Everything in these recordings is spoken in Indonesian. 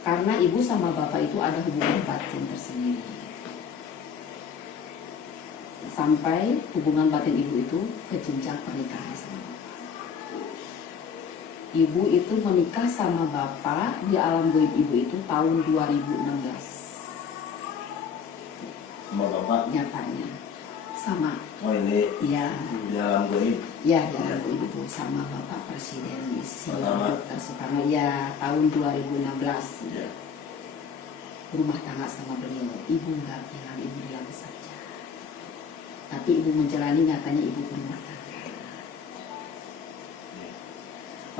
Karena ibu sama bapak itu ada hubungan batin tersendiri. Sampai hubungan batin ibu itu ke jenjang pernikahan sama bapak. Ibu itu menikah sama bapak di alam gaib ibu itu tahun 2016. Sama bapak? Nyatanya sama. Oh ini? Iya. Di alam gaib? Iya, di alam gaib itu sama bapak presiden Dr. Soekarno. Ya, tahun 2016. Iya. Rumah tangga sama beliau. Ibu nggak bilang, ibu diam saja. Tapi ibu menjalani, nyatanya ibu berumah tangga.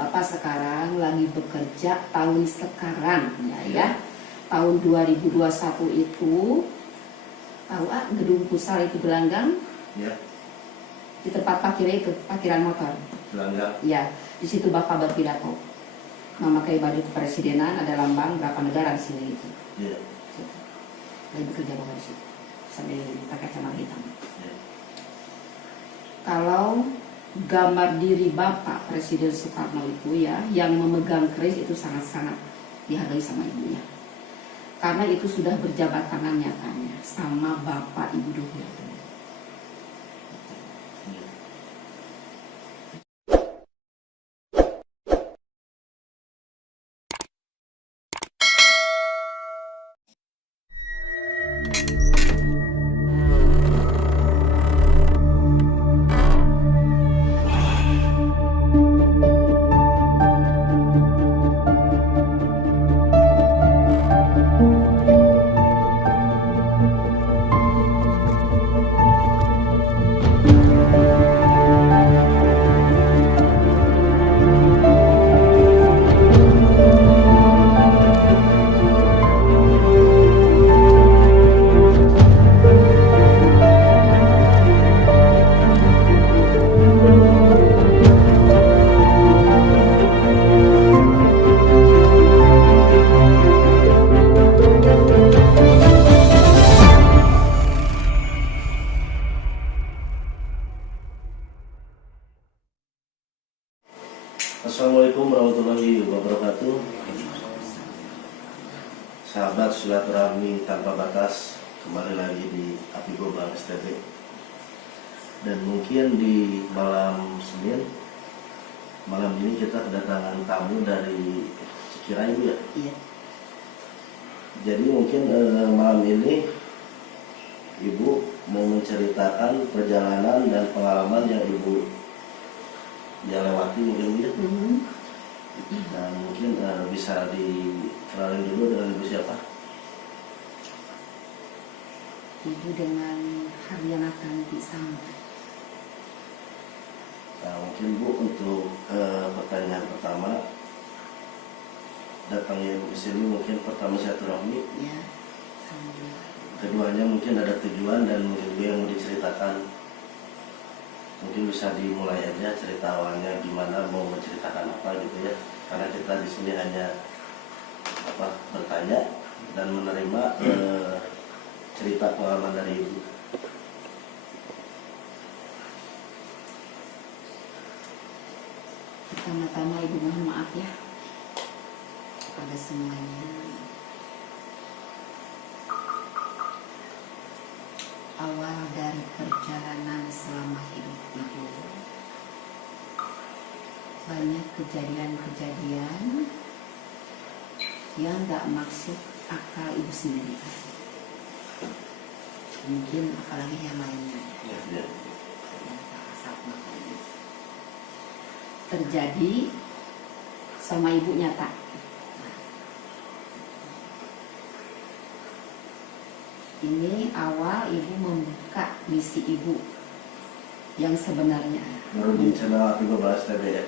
Bapak sekarang lagi bekerja tahun sekarang ya. Tahun 2021 itu tahu gedung pusat itu gelanggang ya. Di tempat parkirnya itu parkiran motor gelanggang ya, di situ bapak berpidato memakai baju kepresidenan, ada lambang berapa negara di sini itu ya. lagi bekerja bapak di situ sambil pakai kacamata hitam ya. Kalau gambar diri bapak Presiden Soekarno itu ya, yang memegang keris itu sangat-sangat dihargai sama ibunya. Karena itu sudah berjabat tangan nyatanya sama bapak ibu dulu. Assalamualaikum warahmatullahi wabarakatuh. Sahabat silaturahmi tanpa batas, kembali lagi di Api Global STB. Dan mungkin di malam Senin, malam ini kita kedatangan tamu dari Cikirai, Bu ya? Iya. Jadi mungkin malam ini Ibu mau menceritakan perjalanan dan pengalaman yang Ibu dia lewati mungkin ya. Dan mungkin bisa dikenalin dulu dengan Ibu siapa? Ibu dengan Haryana Tanti Sampai. Nah mungkin Bu untuk pertanyaan pertama, datangnya Ibu ke sini mungkin pertama silaturahmi. Ya. Keduanya mungkin ada tujuan dan mungkin Ibu yang mau diceritakan. Mungkin bisa dimulai aja cerita awalnya gimana, mau menceritakan apa gitu ya. Karena kita di sini hanya bertanya dan menerima cerita pengalaman dari Ibu. Pertama-tama Ibu mohon maaf ya kepada semuanya. Awal dari perjalanan selama hidup Ibu, banyak kejadian-kejadian yang gak maksud akal Ibu sendiri. Mungkin apalagi yang lainnya Ya. terjadi sama Ibu nyata. Ini awal Ibu membuka misi Ibu yang sebenarnya. Baru di channel Api Global STB ya,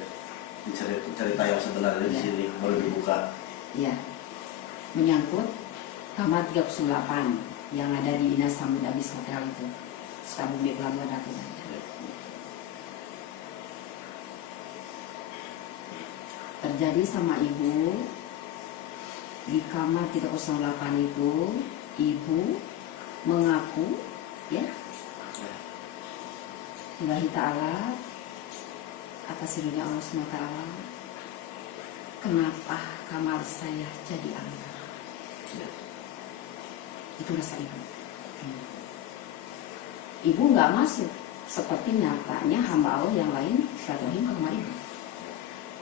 cerita yang sebenarnya di sini baru dibuka. Ya, menyangkut kamar 38 yang ada di Dinas Samudabis Hotel itu, Sukabumi Pelabuhan Ratu. Terjadi sama Ibu di kamar 308 itu, Ibu mengaku ya Ilahi Ta'ala atas ridha Allah SWT, kenapa kamar saya jadi angker. Ya. Itu rasa ibu. Ibu nggak masuk seperti nyatanya hamba Allah yang lain silaturahim ke rumah ibu.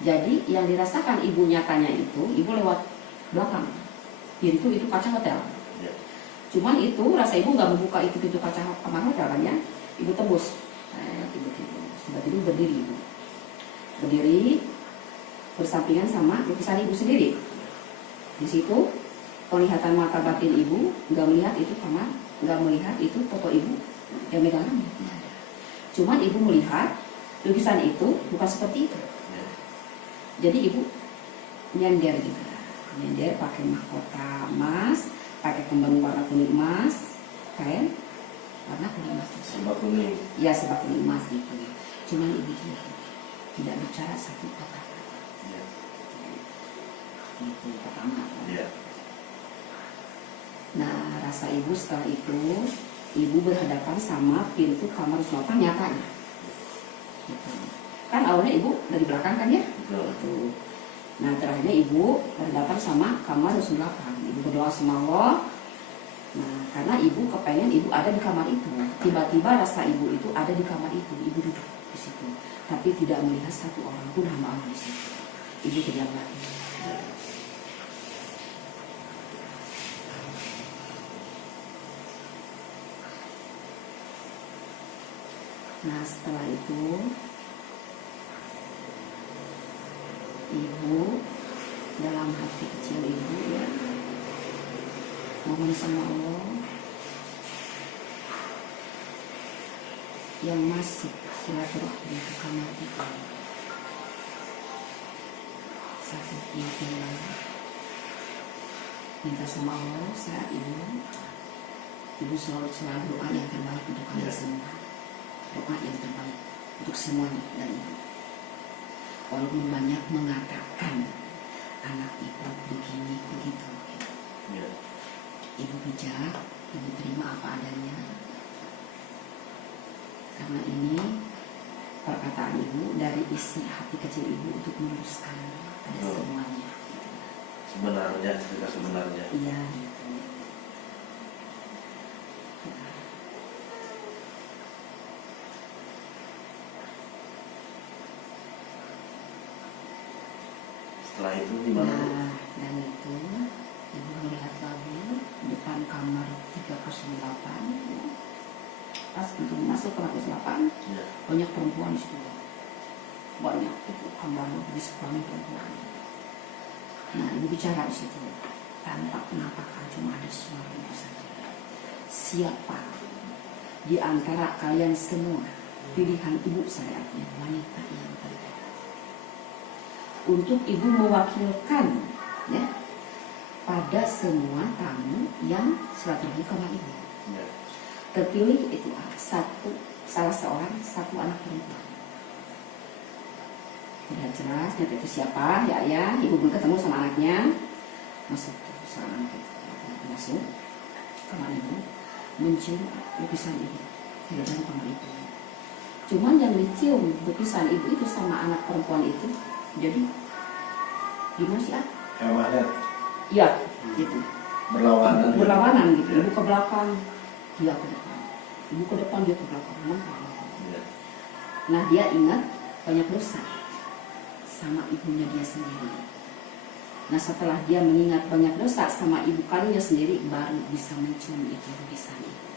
Jadi yang dirasakan ibu nyatanya itu, ibu lewat belakang pintu itu kaca hotel. Ya. Cuman itu rasa ibu nggak membuka itu pintu kaca kamar hotel kan ya, ibu tembus. Tiba-tiba berdiri ibu, berdiri bersampingan sama lukisan ibu sendiri. Di situ penglihatan mata batin ibu nggak melihat itu kamar, nggak melihat itu foto ibu yang megangannya. Cuman ibu melihat lukisan itu bukan seperti itu. Jadi ibu nyender gitu, nyender pakai mahkota emas, pakai kembang warna kuning emas, kain warna kuning emas. Sebab kuning. Ya sebab kuning emas gitu. Cuman ibu tidak bicara satu kata. Ya. Itu pertama. Ya. Nah rasa ibu setelah itu, ibu berhadapan sama pintu kamar Rusmapa nyatanya. Gitu. Kan awalnya ibu dari belakang kan ya? Betul. Gitu. Nah terakhirnya ibu berhadapan sama kamar Rusmapa. Ibu berdoa sama Allah. Nah karena ibu kepengen ibu ada di kamar itu. Tiba-tiba rasa ibu itu ada di kamar itu. Ibu duduk di situ. Tapi tidak melihat satu orang pun hamba Allah di situ. Ibu tidak lagi. Nah setelah itu ibu dalam hati kecil ibu ya mohon sama Allah yang masih silaturahmi ke kamar itu. Satu itu minta sama Allah saat ibu selalu doa yang terbaik untuk kami semua. Doa yang terbaik untuk semuanya dan ibu. Walaupun banyak mengatakan anak ibu begini begitu, Ya. ibu bijak, ibu terima apa adanya. Karena ini perkataan ibu dari isi hati kecil ibu untuk meluruskan pada semuanya. Sebenarnya, juga sebenarnya. Iya. Gitu. Setelah itu gimana? Nah, dan itu ibu melihat lagi depan kamar 308 ya. Pas untuk masuk ke 308 Ya. banyak perempuan di situ, banyak itu hamba di sekolahnya perempuan. Nah ibu bicara di situ tanpa penampakan, cuma ada suara ibu saja. Siapa di antara kalian semua pilihan ibu syariatnya wanita yang terbaik untuk ibu mewakilkan ya pada semua tamu yang silaturahmi ke rumah ibu. Ya. Terpilih itu salah seorang satu anak perempuan. Tidak jelas nyata itu siapa ya ibu belum ketemu sama anaknya. Masuk seorang anak itu masuk kamar ibu mencium lukisan ibu di dalam kamar ibu. Cuman yang dicium lukisan ibu itu sama anak perempuan itu jadi gimana sih? Kayak magnet. Iya gitu. Berlawanan. Berlawanan gitu. Ibu ke belakang, dia ke depan. Ibu ke depan, dia ke belakang. Ya. Nah dia ingat banyak dosa sama ibunya dia sendiri. Nah setelah dia mengingat banyak dosa sama ibu kandungnya sendiri, baru bisa mencium itu lukisan itu.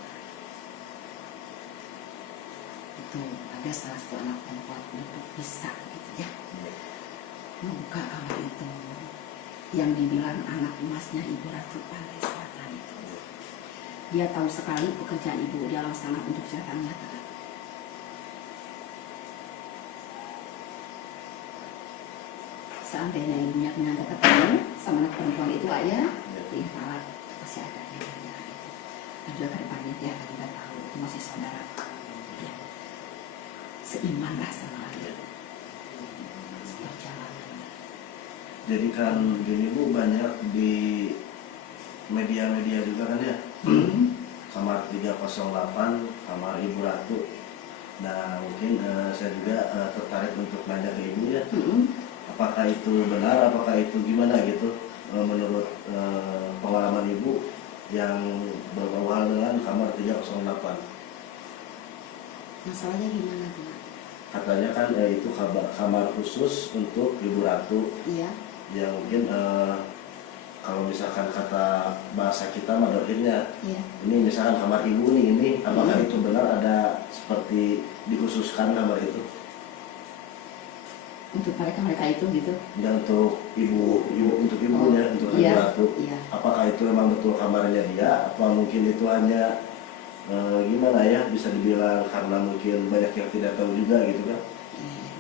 Itu ada salah satu anak perempuan itu bisa gitu ya membuka kamar itu yang dibilang anak emasnya Ibu Ratu Pantai Selatan itu. Dia tahu sekali pekerjaan ibu dia laksanakan untuk kesehatan nyata. Seandainya ibunya ternyata ketemu sama anak perempuan itu ayah, ya malah pasti ada ya, itu. Dan juga ke depannya dia akan tidak tahu itu masih saudara. Ya. Seiman lah sama ayah. Seperjalanan. Jadi kan gini Bu, banyak di media-media juga kan ya. Kamar 308, kamar Ibu Ratu. Nah mungkin saya juga tertarik untuk nanya ke Ibu ya. Apakah itu benar, apakah itu gimana gitu menurut pengalaman ibu yang berhubungan dengan kamar 308. Masalahnya gimana tuh? Katanya kan itu kamar khusus untuk Ibu Ratu. Iya. Yang mungkin kalau misalkan kata bahasa kita madorhirnya, Iya. ini misalkan kamar ibu nih, ini apakah itu benar ada seperti dikhususkan kamar itu? Untuk mereka itu gitu. Ya untuk ibu untuk ibunya, untuk Ibu Iya. Ratu. Iya. Apakah itu memang betul kamarnya dia? Apa mungkin itu hanya gimana ya, bisa dibilang karena mungkin banyak yang tidak tahu juga gitu kan? Iya.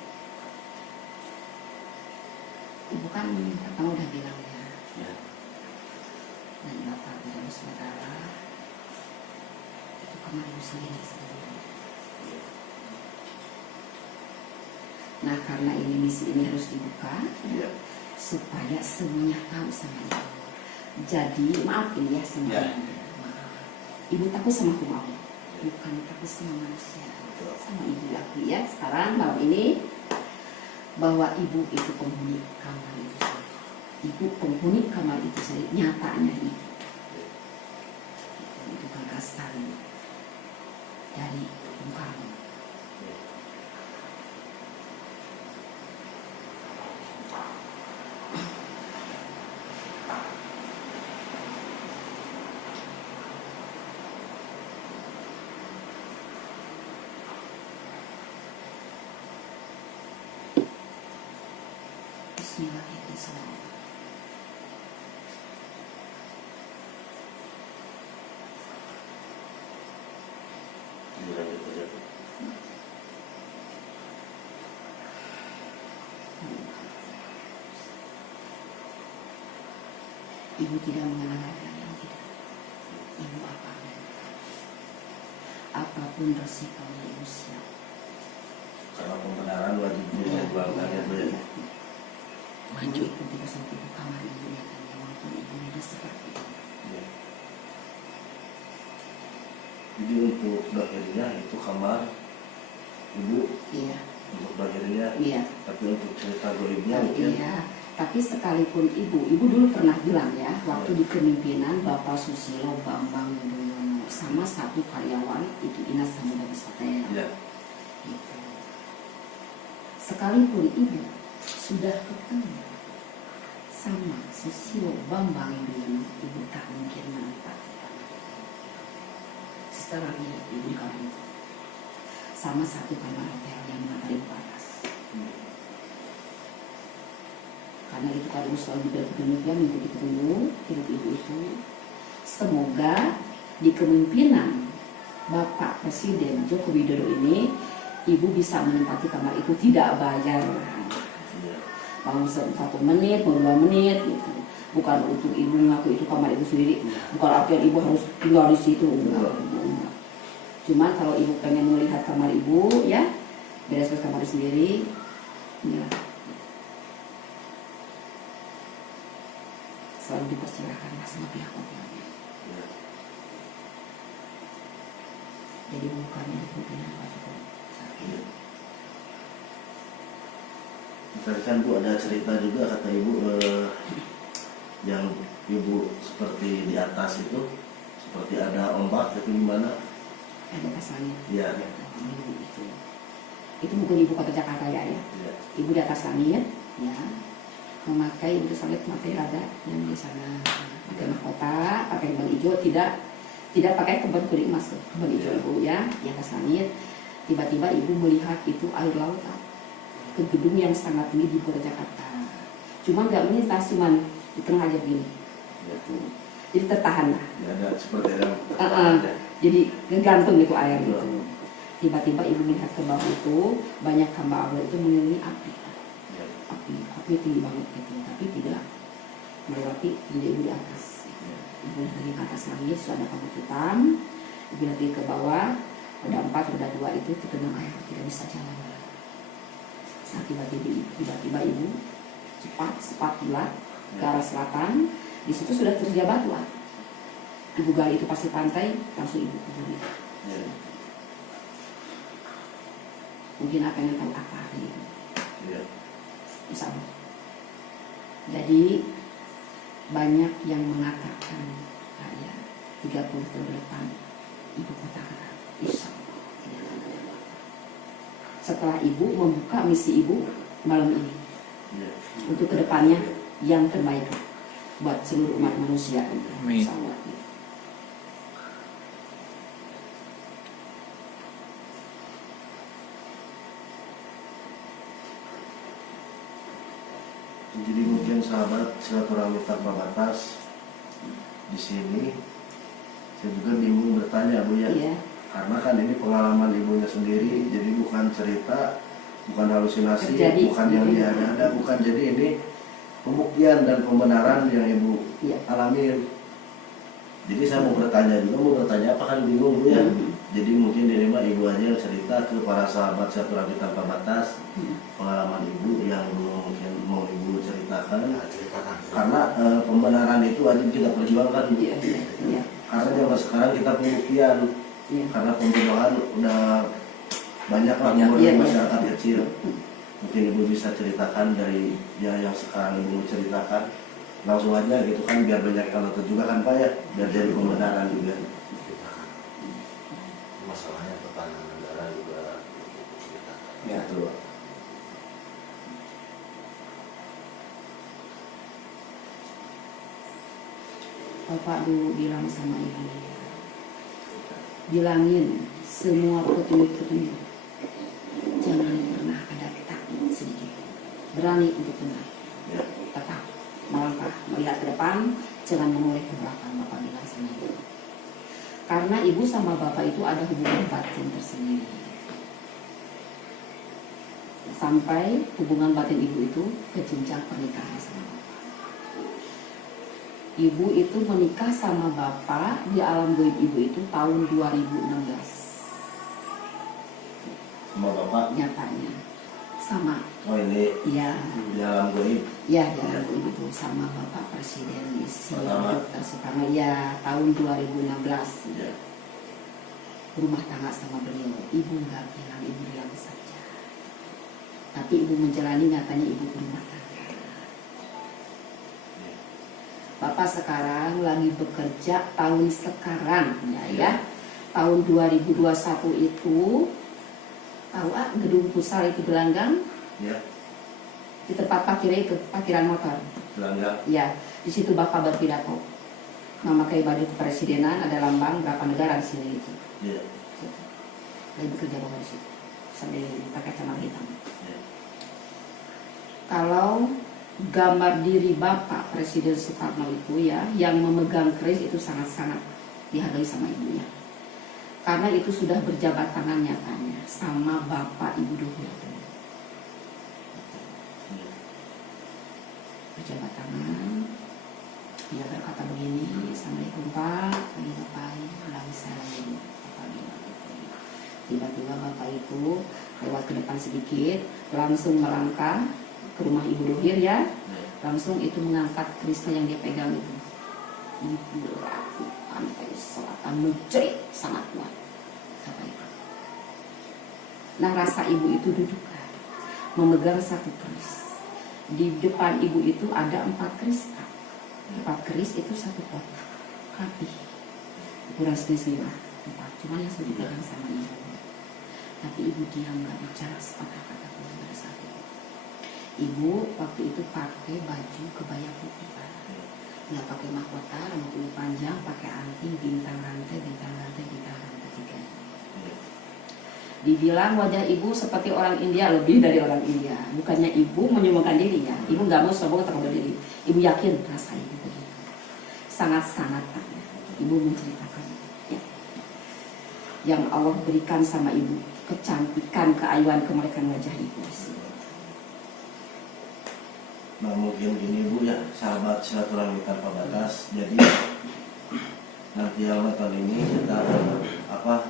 Ibu kan pertama udah bilang ya. Ya. Dan bapak tidak saudara itu kamar ibu sendiri. Nah karena ini misi ini harus dibuka Iya. supaya semuanya tahu sama ibu. Jadi maaf ini ya semuanya. Ya. Maaf. Ibu takut sama aku mau, bukan takut sama manusia, Betul. sama ibu aku ya. Sekarang malam ini bahwa ibu itu penghuni kamar itu sendiri. Ibu penghuni kamar itu sendiri, nyatanya ibu. Itu gagasan dari Bung Karno. Bismillahirrahmanirrahim. Dilanjut aja. Ibu tidak mengenal ada yang tidak. Ibu apa adanya. Apapun resikonya ibu siap. Karena pembenaran wajib diperjuangkan ya Bu ya. Maju ketika sampai ke kamar ibu ya kan, walaupun ibu tidak seperti itu. Ya. Jadi untuk dohirnya itu kamar ibu, Iya, untuk dohirnya. iya. Tapi untuk cerita goibnya mungkin. Iya, tapi sekalipun ibu dulu pernah bilang ya, waktu di kepemimpinan Bapak Susilo Bambang Yudhoyono sama satu karyawan itu Inas Samudra Hotel. Ya. Gitu. Sekalipun ibu sudah ketemu sama Susilo Bambang Yudhoyono, ibu tak mungkin menempati kamar itu. Setelah ibu di kamar itu sama satu kamar hotel yang menghadap ke atas. Karena itu kalau ibu selalu diberi kepemimpinan minggu itu dulu, hidup ibu itu semoga di kepemimpinan Bapak Presiden Joko Widodo ini ibu bisa menempati kamar itu tidak bayar. Ya. Mau 1 menit, mau 2 menit gitu. Bukan untuk ibu ngaku itu kamar ibu sendiri, bukan artinya ibu harus tinggal di situ, enggak. Cuma kalau ibu pengen melihat kamar ibu ya, beres kamar sendiri, ya selalu dipersilakan sama pihak hotelnya. Ya. Jadi bukan itu pimpinan Pak Jokowi. Ya. Tadi kan Bu ada cerita juga kata Ibu yang Ibu seperti di atas itu seperti ada ombak itu gimana? Ada pasalnya. Iya. Itu bukan ibu kota Jakarta ya. Iya. Ibu di atas langit, ya, memakai ibu di langit memakai rada yang di sana, pakai mahkota, pakai kebal hijau, tidak pakai kebal kuning masuk kebal hijau Iya. ibu ya di atas langit. Tiba-tiba ibu melihat itu air laut ke gedung yang sangat tinggi di kota Jakarta. Cuma nggak melintas, cuman di tengah aja begini. Ya. Jadi tertahan lah. Ya, ada seperti ada ya. Jadi ngegantung itu air itu. Tiba-tiba ibu melihat ke bawah itu banyak hamba Allah itu mengelilingi api. Ya. Api tinggi banget gitu, tapi tidak melewati tinggi ibu di atas. Ya. Ibu lihat dari atas langit sudah ada kabut hitam. Ibu lihat ke bawah, roda 4, roda 2 itu tergenang air, tidak bisa jalan. Nah tiba-tiba ibu cepat bulat ke arah selatan. Di situ sudah tersedia batuan. Ibu gali itu pasti pantai, langsung ibu kubur. Ya. Mungkin apa yang tahu apa hari ini. Ya. Insya Allah. Jadi banyak yang mengatakan ya 30 tahun depan ibu katakan insya Allah tidak akan ada apa-apa. Setelah ibu membuka misi ibu malam ini untuk kedepannya yang terbaik buat seluruh umat manusia. Amin. Insya Allah. Jadi mungkin sahabat silaturahmi tanpa batas di sini saya juga bingung bertanya Bu ya, Iya. karena kan ini pengalaman ibunya sendiri, jadi bukan cerita, bukan halusinasi, Terjadi. bukan yang diada-ada, bukan, jadi ini pembuktian dan pembenaran yang ibu Iya. alamin. Jadi saya mau bertanya apa kan bingung Bu ya. Jadi mungkin ini mah ibu aja yang cerita ke para sahabat silaturahmi tanpa batas pengalaman ibu yang mungkin mau ibu ceritakan. Karena pembenaran itu wajib kita perjuangkan. Iya. Iya. Karena zaman sekarang kita pembuktian. Iya. Karena pembodohan udah banyak lah Banyak, di iya. masyarakat kecil. Mungkin ibu bisa ceritakan dari yang sekarang ibu ceritakan langsung aja gitu kan, biar banyak yang nonton juga kan Pak ya, biar jadi pembenaran juga. Masalahnya pertahanan negara juga diceritakan. Ya tuh. Bapak dulu bilang sama ibu, bilangin semua petunjuk-petunjuk, jangan pernah ada takut sedikit, berani untuk benar, Ya. tetap melangkah, melihat ke depan, jangan menoleh ke belakang. Bapak bilang sama ibu, karena ibu sama bapak itu ada hubungan batin tersendiri, sampai hubungan batin ibu itu ke jenjang pernikahan sama bapak. Ibu itu menikah sama bapak di alam gaib ibu itu tahun 2016. Sama Bapak. Nyatanya sama, Oh ini ya, di alam gaib. ya di alam gaib itu sama bapak Presiden Pertama. Dr. Soekarno, ya tahun 2016. Ya. Rumah tangga sama beliau, ibu nggak bilang, ibu bilang saja. Tapi ibu menjalani, nyatanya ibu berumah tangga. Bapak sekarang lagi bekerja tahun sekarang ya. Tahun 2021 itu tahu gedung pusar itu gelanggang Ya. di tempat parkirnya itu parkiran motor. Belangga. Ya, di situ Bapak berpidato. Memakai baju kepresidenan, ada lambang berapa negara di sini itu. Ya. Lagi bekerja Bapak di situ sambil pakai celana hitam. Ya. Kalau gambar diri Bapak Presiden Soekarno itu ya, yang memegang keris itu sangat-sangat dihargai sama ibunya. Karena itu sudah berjabat tangan nyatanya sama Bapak Ibu Duhur. Berjabat tangan, dia berkata begini, Assalamualaikum Pak, lagi ngapain? Lagi saya lagi Bapak bilang gitu. Tiba-tiba Bapak itu lewat ke depan sedikit, langsung melangkah ke rumah Ibu Duhir ya, langsung itu mengangkat kerisnya yang dia pegang itu. Ibu lakukan selatan menjerit sangat kuat, kata itu. Nah rasa ibu itu duduk memegang satu keris. Di depan ibu itu ada 4 keris. 4 keris itu satu kotak, rapi, kurang sedikit lah, 4. Cuma yang sudah dipegang sama ibu. Tapi ibu diam, nggak bicara sepatah kata pun pada saat itu. Ibu waktu itu pakai baju kebaya putih, Pak. Nggak pakai mahkota, rambutnya panjang, pakai anting, bintang rantai 3. Dibilang wajah ibu seperti orang India, lebih dari orang India. Bukannya ibu menyombongkan dirinya, ibu nggak mau sombong atau berdiri. Ibu yakin rasa ibu begitu. Sangat-sangat tanya. Ibu menceritakan ya. Yang Allah berikan sama ibu, kecantikan, keayuan, kemerikan wajah ibu. Nah mungkin gini Bu ya, sahabat silaturahmi tanpa batas. Jadi nanti yang nonton ini kita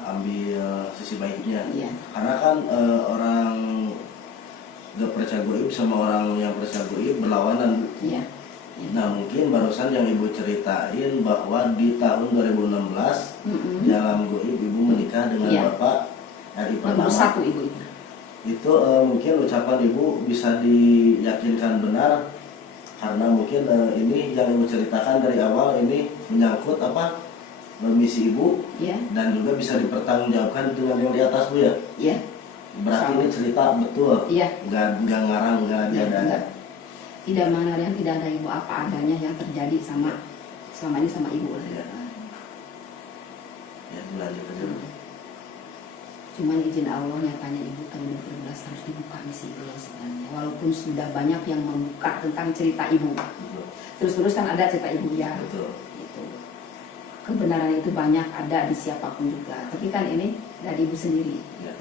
ambil sisi baiknya. Iya. Karena kan orang gak percaya goib sama orang yang percaya goib berlawanan. Iya. Nah mungkin barusan yang ibu ceritain bahwa di tahun 2016 di alam goib ibu menikah dengan Iya. Bapak RI Nomor pertama. 1 ibu itu. Itu mungkin ucapan ibu bisa diyakinkan benar karena mungkin ini yang ibu ceritakan dari awal ini menyangkut apa misi ibu Ya, dan juga bisa dipertanggungjawabkan dengan yang di atas bu ya. ya, Berarti Sama. ini cerita betul, iya. nggak ngarang, nggak Ya, ada. enggak. Tidak mana yang tidak ada ibu, apa adanya yang terjadi selama ini sama ibu lah. Ya. Ya lanjut aja. Bu. Cuman izin Allah nyatanya ibu tahun 2012 harus dibuka misi ibu yang sebenarnya. Walaupun sudah banyak yang membuka tentang cerita ibu. Betul. Terus-terus kan ada cerita ibu ya. Betul. Itu. Kebenaran itu banyak ada di siapapun juga. Tapi kan ini dari ibu sendiri. Ya.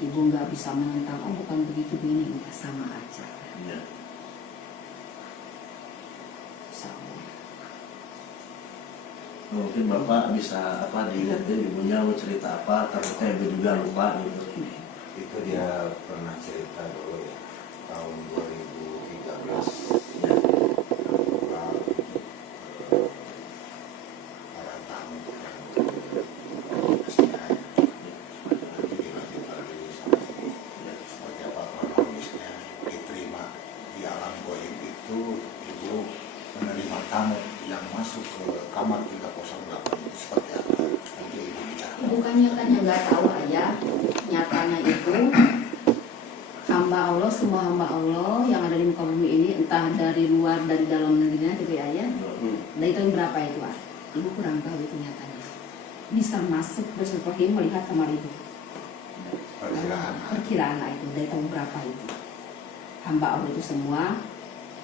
Ibu nggak bisa menentang, oh bukan begitu begini, enggak, sama aja. Ya. Sama. Mungkin bapak bisa apa diingetin ibunya mau cerita apa, takutnya ibu juga lupa gitu. Itu dia pernah cerita dulu ya, tahun 2013 Ya. pulang para tamu yang pastinya nanti dilanjut lagi seperti apa kronologisnya diterima di alam goib itu. Ibu menerima tamu yang masuk ke kamar 308 itu seperti apa? Nanti ibu bicara. Bukan nyatanya nggak tahu aja, nyatanya itu hamba Allah, semua hamba Allah yang ada di muka bumi ini, entah dari luar dari dalam negerinya gitu ya, ya. Dari tahun berapa itu, ah? Ibu kurang tahu itu nyatanya. Bisa masuk Bismillahirrahmanirrahim melihat kamar ibu. Perkiraan. Perkiraan lah itu dari tahun berapa itu. Hamba Allah itu semua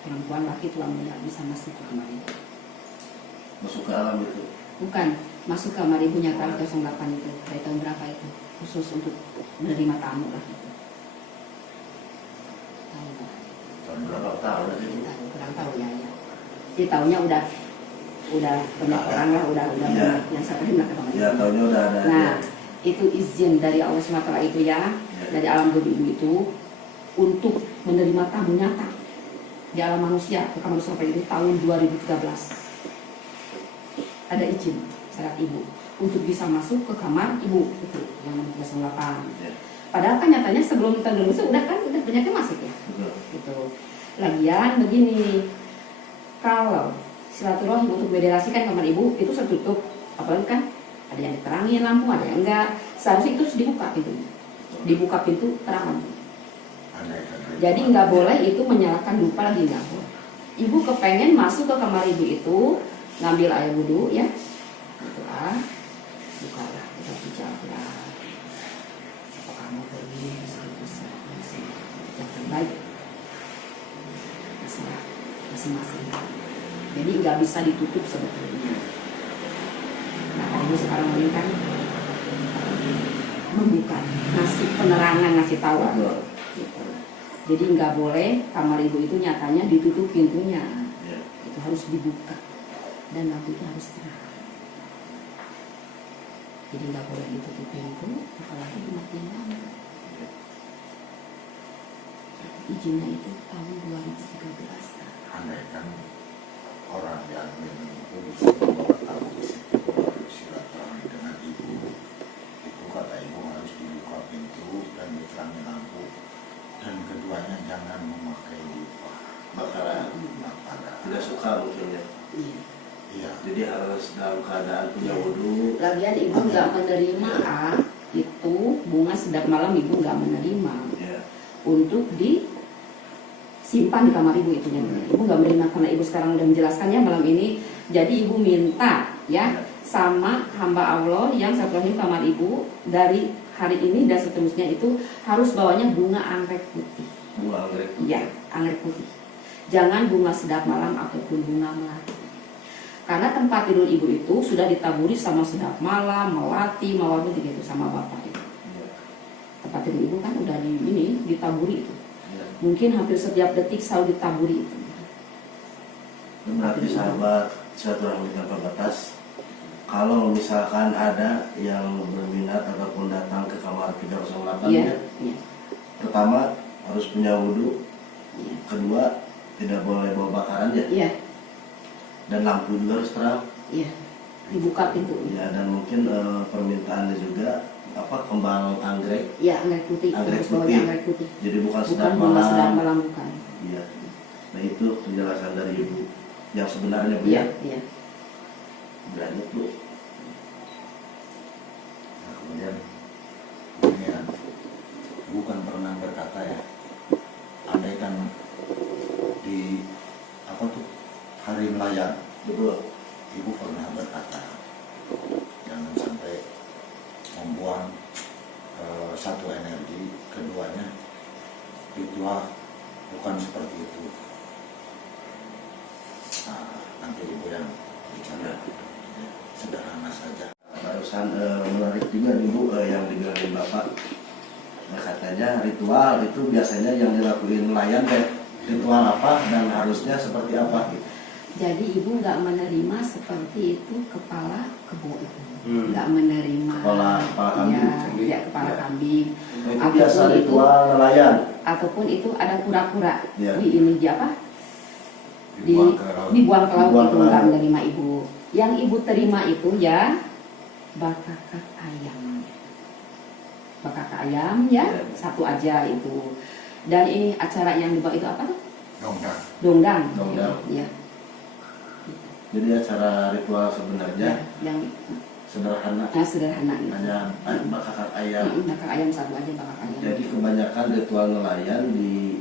perempuan laki tua muda bisa masuk ke kamar ibu. Masuk ke alam itu. Bukan masuk ke kamar ibu nyata 08 itu dari tahun berapa itu, khusus untuk menerima tamu lah itu. Tahu nggak? Tahun berapa tahun aja itu? Tahu, kurang tahu ya, ya. Jadi tahunya udah banyak orang lah, udah Iya. banyak yang sering lah ke kamar Ya ibu. tahunnya udah ada. Nah, itu izin dari Allah SWT itu ya, dari alam goib ibu itu untuk menerima tamu nyata di alam manusia ke kamar surga itu tahun 2013. Ada izin syarat ibu untuk bisa masuk ke kamar ibu itu yang 08. Ya. Padahal kan nyatanya sebelum kita lulus udah banyaknya masuk ya. Betul. Gitu. Lagian begini, kalau silaturahim untuk federasikan kamar ibu itu tertutup, apalagi kan ada yang diterangin lampu, ada yang enggak. Seharusnya itu harus dibuka pintunya, dibuka pintu terang lampu. Jadi nggak boleh itu menyalakan dupa lagi, nggak boleh. Ibu kepengen masuk ke kamar ibu itu ngambil air wudhu ya, itu bukalah, kita bicara. Apa kamu pergi bisa yang terbaik, terserah masing-masing. Jadi nggak bisa ditutup sebetulnya. Nah, ibu sekarang ini kan membuka, ngasih penerangan, ngasih tahu. Betul. Gitu. Jadi nggak boleh kamar ibu itu nyatanya ditutup pintunya, Ya. itu harus dibuka dan lampunya harus terang. Jadi nggak boleh ditutup pintu, apalagi dimatiin lampu. Izinnya itu tahun 2013. Andaikan orang yang minum itu bisa membawa tamu ke situ bersilaturahmi dengan ibu, itu kata ibu harus dibuka pintu dan diterangi lampu, dan keduanya jangan memakai dupa Bakaran. Tidak suka mungkin ya. Iya. Iya. Jadi harus dalam keadaan punya wudhu. Lagian ibu nggak menerima itu bunga sedap malam, ibu nggak menerima Ya. untuk disimpan di kamar ibu itu. Ibu nggak menerima karena ibu sekarang udah menjelaskannya malam ini. Jadi ibu minta ya sama hamba Allah yang satu lagi kamar ibu dari hari ini dan seterusnya itu harus bawanya bunga anggrek putih. Bunga anggrek. Ya, anggrek putih. Jangan bunga sedap malam ataupun bunga melati. Karena tempat tidur ibu itu sudah ditaburi sama sedap malam, melati, mawar putih gitu sama bapak itu. Ya. Tempat tidur ibu kan udah ditaburi itu. Ya. Mungkin hampir setiap detik selalu ditaburi itu. Berarti sahabat silaturahmi tanpa batas, kalau misalkan ada yang berminat ataupun datang ke kamar 308 Iya, ya, iya, pertama harus punya wudhu, iya. kedua tidak boleh bawa bakaran ya, Iya, dan lampu juga harus terang. iya. Dibuka pintunya. Ya, dan mungkin permintaannya juga apa kembang anggrek, Iya, anggrek putih. Anggrek Harus bawanya putih. anggrek putih. jadi bukan Bukan sedap bunga sedap malam. malam, bukan. Iya. Nah itu penjelasan dari ibu yang sebenarnya Bu Iya, ya. iya. Lanjut Bu. Nah, kemudian ini ya, bukan pernah berkata ya, andaikan di apa tuh hari nelayan, Betul. ibu pernah berkata jangan sampai membuang satu energi, keduanya ritual bukan seperti itu. Nah, nanti ibu yang bicara sederhana saja. Barusan menarik juga nih Bu yang dibilangin Bapak. Nah, katanya ritual itu biasanya yang dilakuin nelayan ritual apa dan harusnya seperti apa gitu. Jadi ibu nggak menerima seperti itu kepala kebo itu, Hmm. nggak menerima Kepala kambing. ya kepala Ya. kambing, Nah, itu Ataupun biasa itu- ritual nelayan. ataupun itu ada kura-kura Ya. di ini di apa? Dibuang ke laut. Dibuang ke laut Dibuang itu ke nggak laut. menerima ibu. Yang ibu terima itu ya bakakak ayam, bakakak ayam ya Ya. satu aja itu. Dan ini acara yang dibawa itu apa tuh? Dongdang. Dongdang. Dongdang. Ya. Jadi acara ritual sebenarnya Yang sederhana. sederhana gitu. Hanya bakar ayam. Bakar ayam satu aja bakar ayam. Jadi kebanyakan ritual nelayan di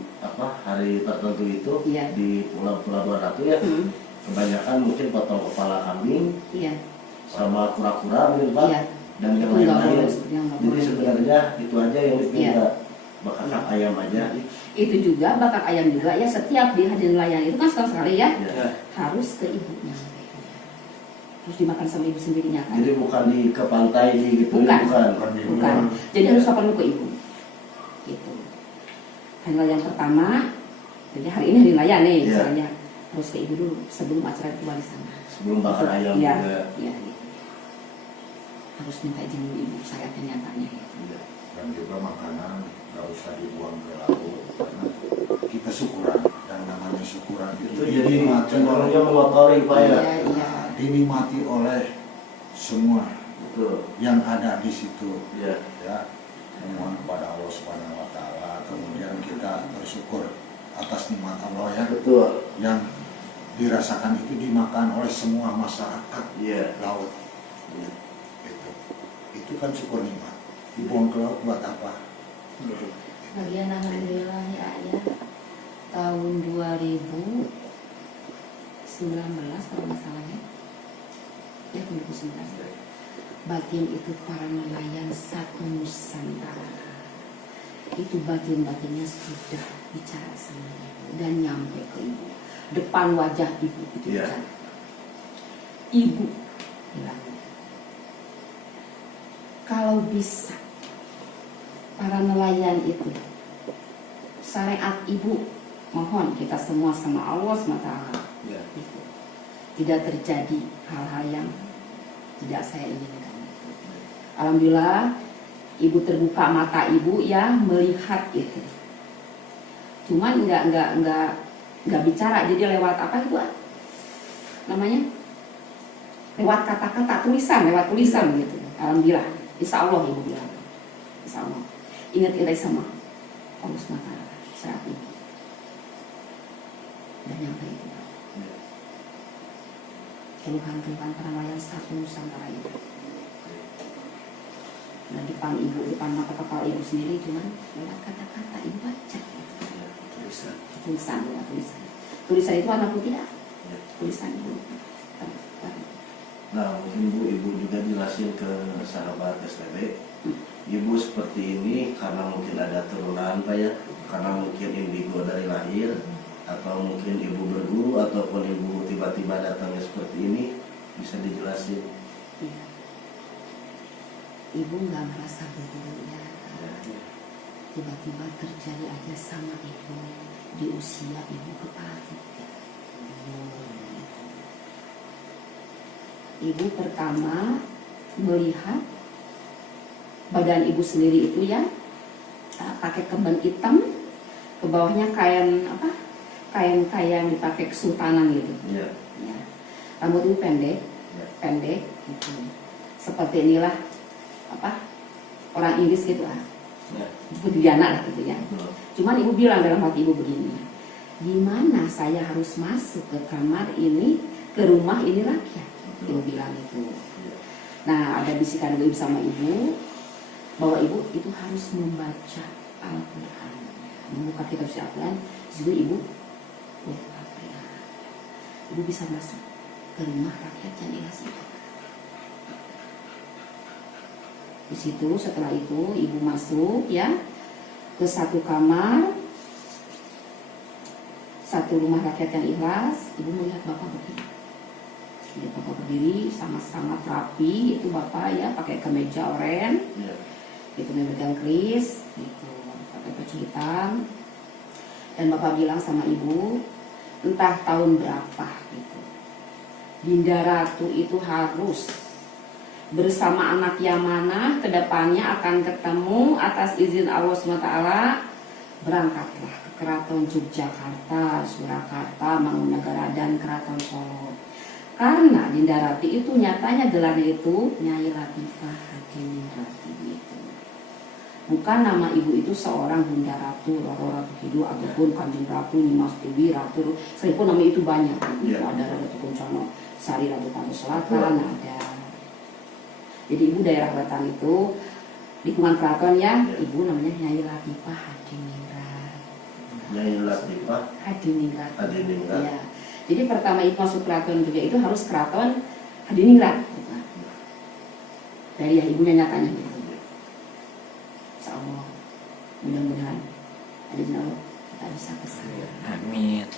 hari tertentu itu Iya. di Pulau-Pulau 200 ya. Mm, Kebanyakan mungkin potong kepala kambing iya. sama kura-kura mungkin Pak Iya. dan yang Itu nggak lain-lain. boleh, seperti yang nggak Jadi boleh. sebenarnya itu aja yang dipinta. Iya. Bakar ayam aja. Itu juga bakar ayam juga ya setiap di hari nelayan itu kan setahun sekali ya Ya. harus ke ibunya. Terus dimakan sama ibu sendirinya kan? Jadi bukan ke pantai di gitu Bukan. bukan. Jadi harus lapor dulu ke ibu. Gitu. Hari nelayan pertama, jadi hari ini hari nelayan nih Iya. misalnya harus ke ibu dulu sebelum acara ritual di sana. Sebelum bakar ayam Iya, juga. iya. Gitu. Harus minta izin dulu ibu saya kenyataannya. Gitu. Iya. Dan juga makanan nggak usah dibuang ke laut karena kita syukuran, yang namanya syukuran Itu itu jadi dinikmati cenderungnya mengotori Pak ya. Iya, iya. dinikmati oleh semua Betul. yang ada di situ, Iya. ya. Memohon kepada Allah Subhanahu Wa Taala, kemudian kita bersyukur atas nikmat Allah ya, Betul. yang dirasakan itu dimakan oleh semua masyarakat Iya. laut. Iya. Itu kan syukur nikmat. Dibuang ke laut buat apa? Lagian alhamdulillah ya ayah tahun 2019 kalau nggak salah ya 2019 batin itu para nelayan satu Nusantara itu batin-batinnya sudah bicara sama ibu dan nyampe ke ibu depan wajah ibu itu Iya. bicara. Ibu bilang kalau bisa para nelayan itu syariat ibu mohon kita semua sama Allah SWT Iya. itu tidak terjadi hal-hal yang tidak saya inginkan. Alhamdulillah ibu terbuka mata ibu ya melihat itu. Cuman nggak bicara jadi lewat apa itu namanya lewat kata-kata lewat tulisan gitu. Alhamdulillah insya Allah ibu bilang insya Allah ingat sama Allah SWT saat ini dan yang kayak itu keluhan-keluhan para nelayan satu Nusantara itu. Nah depan ibu, depan mata kepala ibu sendiri cuman lewat kata-kata ibu baca tulisan ya tulisan itu warna putih ya tulisan ibu. Nah mungkin Bu ibu juga jelasin ke sahabat STB. Ibu seperti ini karena mungkin ada turunan Pak ya, karena mungkin indigo dari lahir, atau mungkin ibu berguru, ataupun ibu tiba-tiba datangnya seperti ini, bisa dijelasin. Iya. Ibu nggak merasa berguru ya. Tiba-tiba terjadi aja sama ibu di usia ibu kepala 3. Ibu pertama melihat badan ibu sendiri itu ya pakai keban hitam, ke bawahnya kain apa? Kain dipakai kesultanan gitu. Iya. Ya. Rambut ibu pendek, Ya. pendek gitu. Seperti inilah apa? Orang Inggris gitu Ya. Budiana lah gitu ya. Betul. Cuman ibu bilang dalam hati ibu begini, gimana saya harus masuk ke kamar ini, ke rumah ini rakyat? Ibu bilang itu. Nah, ada bisikan ibu sama ibu bahwa ibu itu harus membaca Al-Quran, membuka kitab suci Al-Quran. Di situ ibu ibu bisa masuk ke rumah rakyat yang ikhlas itu. Di situ setelah itu ibu masuk ya ke satu kamar, satu rumah rakyat yang ikhlas. Ibu melihat bapak berdiri. Lihat bapak berdiri sangat-sangat rapi. Itu bapak ya pakai kemeja oranye, itu memegang keris, itu pakai baju hitam. Dan bapak bilang sama ibu, entah tahun berapa gitu, Dinda Ratu itu harus bersama anak yang mana kedepannya akan ketemu atas izin Allah SWT. Berangkatlah ke Keraton Yogyakarta, Surakarta, Mangkunagaran dan Keraton Solo. Karena Dinda Ratu itu nyatanya gelarnya itu Nyai Latifah Hadiningrat itu. Bukan nama ibu itu seorang Bunda Ratu, Roro Ratu Kidul ataupun Kanjeng Ratu, Nimas Dewi Ratu. Sekalipun nama itu banyak. Ada Ratu Kuncono Sari, Ratu Pantai Selatan, ada. Jadi ibu daerah Wetan itu lingkungan keraton ya, ibu namanya Nyai Latifah Hadiningrat. Nyai Latifah Hadiningrat. Hadiningrat. Ya. Jadi pertama itu masuk keraton juga itu harus keraton Hadiningrat. Dari yang ibunya nyatanya gitu. Insya Allah, mudah-mudahan ada jalan kita bisa kesana. Amin.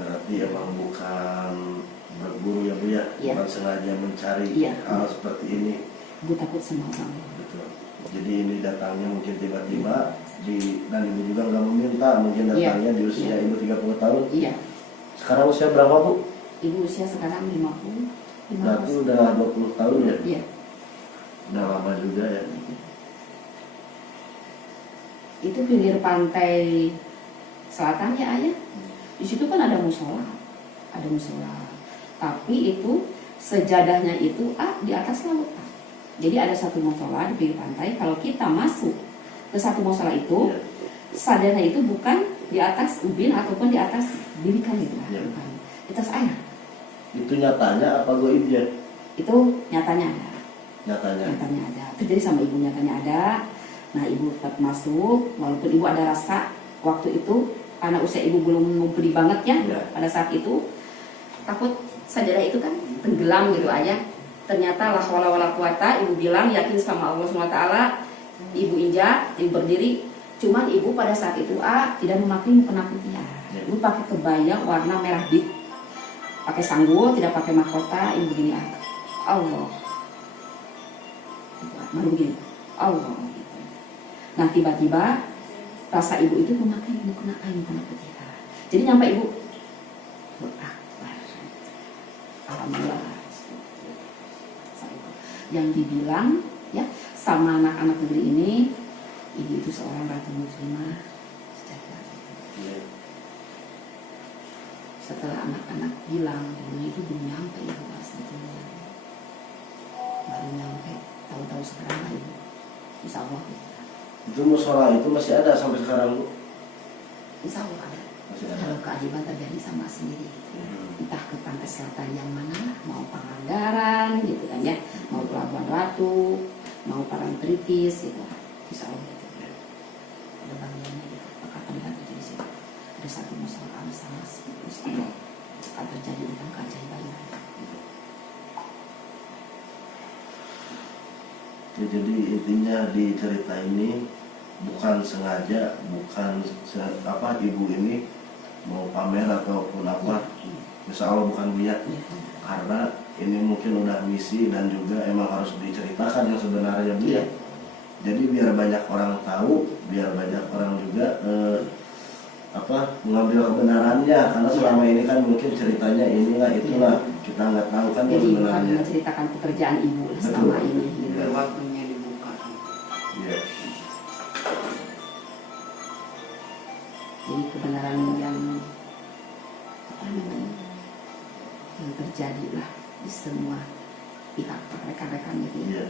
Berarti emang bukan berburu ya Bu ya, Iya. bukan sengaja mencari Iya. hal seperti ini. Ibu takut sama orang. Betul. Jadi ini datangnya mungkin tiba-tiba dan ibu juga nggak meminta, mungkin datangnya di usia Iya. ibu 30 tahun. Iya. Sekarang usia berapa Bu? Ibu usia sekarang 50. Berarti udah 20 tahun ya? Iya. Udah lama juga ya. Itu pinggir pantai selatan ya ayah. Di situ kan ada musola, Tapi itu sejadahnya itu di atas laut. Jadi ada satu musola di pinggir pantai. Kalau kita masuk ke satu musola itu, sajadahnya itu bukan di atas ubin ataupun di atas birikan gitu lah, bukan di atas air. Itu nyatanya apa goibnya? Itu nyatanya ada. Nyatanya ada. Terjadi sama ibu, nyatanya ada. Nah ibu tetap masuk, walaupun ibu ada rasa waktu itu karena usia ibu belum mumpuni banget ya. Pada saat itu takut sajadah itu kan tenggelam gitu aja. Ternyata la haula wala quwata, ibu bilang yakin sama Allah SWT. Ibu injak, ibu berdiri. Cuman ibu pada saat itu tidak memakai mukena putih. Ibu pakai kebaya warna merah bit, pakai sanggul, tidak pakai mahkota. Ibu begini Allah, baru begini Allah. Nah tiba-tiba rasa ibu itu memakai mukena putih. Jadi nyampe ibu berakbar. Alhamdulillah. Yang dibilang ya sama anak-anak negeri ini, ibu itu seorang ratu muslimah sejati. Setelah anak-anak bilang dulu itu belum nyampe ibu sebetulnya, baru nyampe tahu-tahu sekarang lah ibu. Insya Allah gitu. Itu musola itu masih ada sampai sekarang Bu? Insya Allah ada. Masih ada. Kalau keajaiban terjadi sama sendiri gitu. Entah ke pantai selatan yang mana, mau Pangandaran gitu kan ya, mau Pelabuhan Ratu, mau Parangtritis gitu. Insya Allah gitu. Ada bagiannya gitu. Maka terlihat itu di situ. Ada satu musola sama Insya Allah akan terjadi tentang keajaiban. Ya, jadi intinya di cerita ini bukan sengaja, ibu ini mau pamer ataupun apa, insya Allah bukan Bu ya. Karena ini mungkin udah misi dan juga emang harus diceritakan yang sebenarnya Bu ya. Jadi biar banyak orang tahu, biar banyak orang juga mengambil kebenarannya, karena selama ini kan mungkin ceritanya inilah itulah, kita nggak tahu kan Jadi bukan sebenarnya. menceritakan pekerjaan ibu selama ini gitu. Waktunya dibuka. Iya. Jadi kebenaran yang yang terjadi lah di semua pihak rekan-rekan gitu ya. Iya.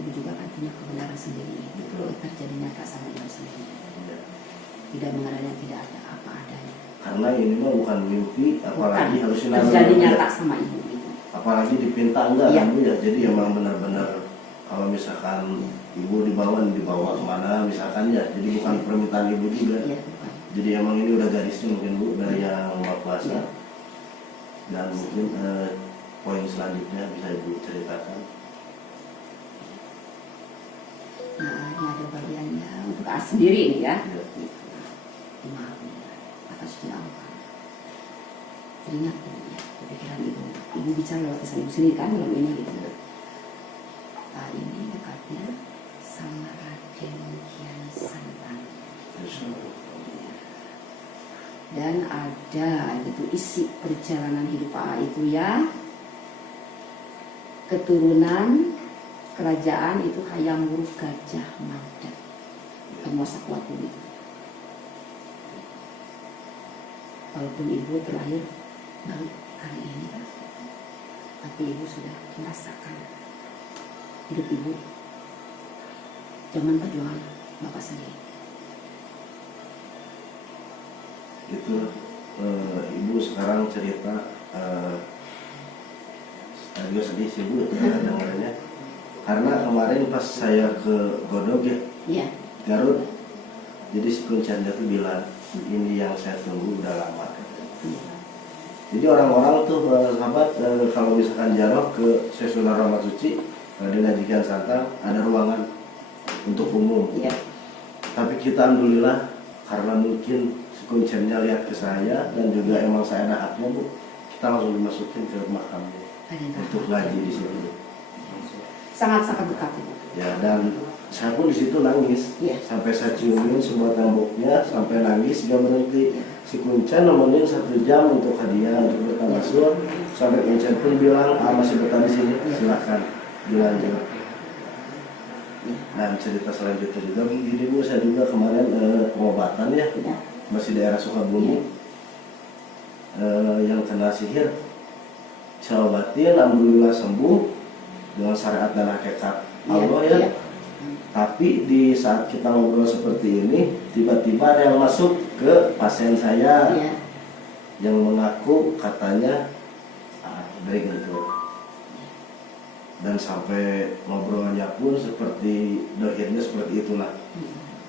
Ibu juga kan punya kebenaran sendiri, itu terjadi nyata sama ibu sendiri. Iya. tidak mengadanya, tidak ada apa adanya. Karena ini mah bukan mimpi, apalagi Bukan. halusinasi. Terjadi nyata sama ibu gitu. Apalagi dipinta enggak Iya. kan Bu ya. Jadi emang benar-benar kalau misalkan ibu dibawa kemana misalkan ya. Jadi bukan permintaan ibu juga. Iya, bukan. Jadi emang ini udah garisnya mungkin Bu dari yang Maha Kuasa. Iya. Dan mungkin poin selanjutnya bisa Ibu ceritakan. Nah, ini ada bagiannya untuk A sendiri ini ya. Ya. Dimaafkan atas cinta. Teringat ini ya, kepikiran ibu. Ibu bicara lewat kesan ibu sendiri kan dalam ini gitu. Nah, ini dekatnya sama Raden Kian Santang. Dan ada gitu isi perjalanan hidup AA itu ya, keturunan kerajaan itu Hayam Wuruk Gajah Mada, penguasa kuat bumi. Walaupun ibu terlahir baru hari ini kan, tapi ibu sudah merasakan hidup ibu zaman perjuangan bapak sendiri. Itu ibu sekarang cerita saya juga sedih sih Bu ya, dengarnya. Karena kemarin pas saya ke Godog ya, Iya. Garut, jadi si Kuncanda tuh bilang ini yang saya tunggu udah lama. Jadi orang-orang tuh sahabat kalau misalkan jarak ke Sunan Rahmat Suci Raden Haji Kian Santang ada ruangan untuk umum. Iya. Tapi kita alhamdulillah karena mungkin kuncinya lihat ke saya dan juga emang saya ada haknya Bu, kita langsung dimasukin ke makamnya untuk ngaji di situ. Sangat-sangat dekat itu. Ya, dan saya pun di situ nangis. Iya. Sampai saya ciumin semua temboknya sampai nangis gak berhenti. Si Kuncen nemenin 1 jam untuk hadiah untuk bertawasul. Sampai Kuncen pun bilang, masih betah di sini, silakan dilanjut. Nah, cerita selanjutnya juga begini Bu, saya juga kemarin pengobatan ya. Iya. Masih daerah Sukabumi yang kena sihir, saya obatin, alhamdulillah sembuh dengan syariat dan hakikat Allah ya. Iya. Tapi di saat kita ngobrol seperti ini, tiba-tiba ada yang masuk ke pasien saya Iya. yang mengaku katanya dari gitu. Dan sampai ngobrolnya pun seperti dohirnya seperti itulah.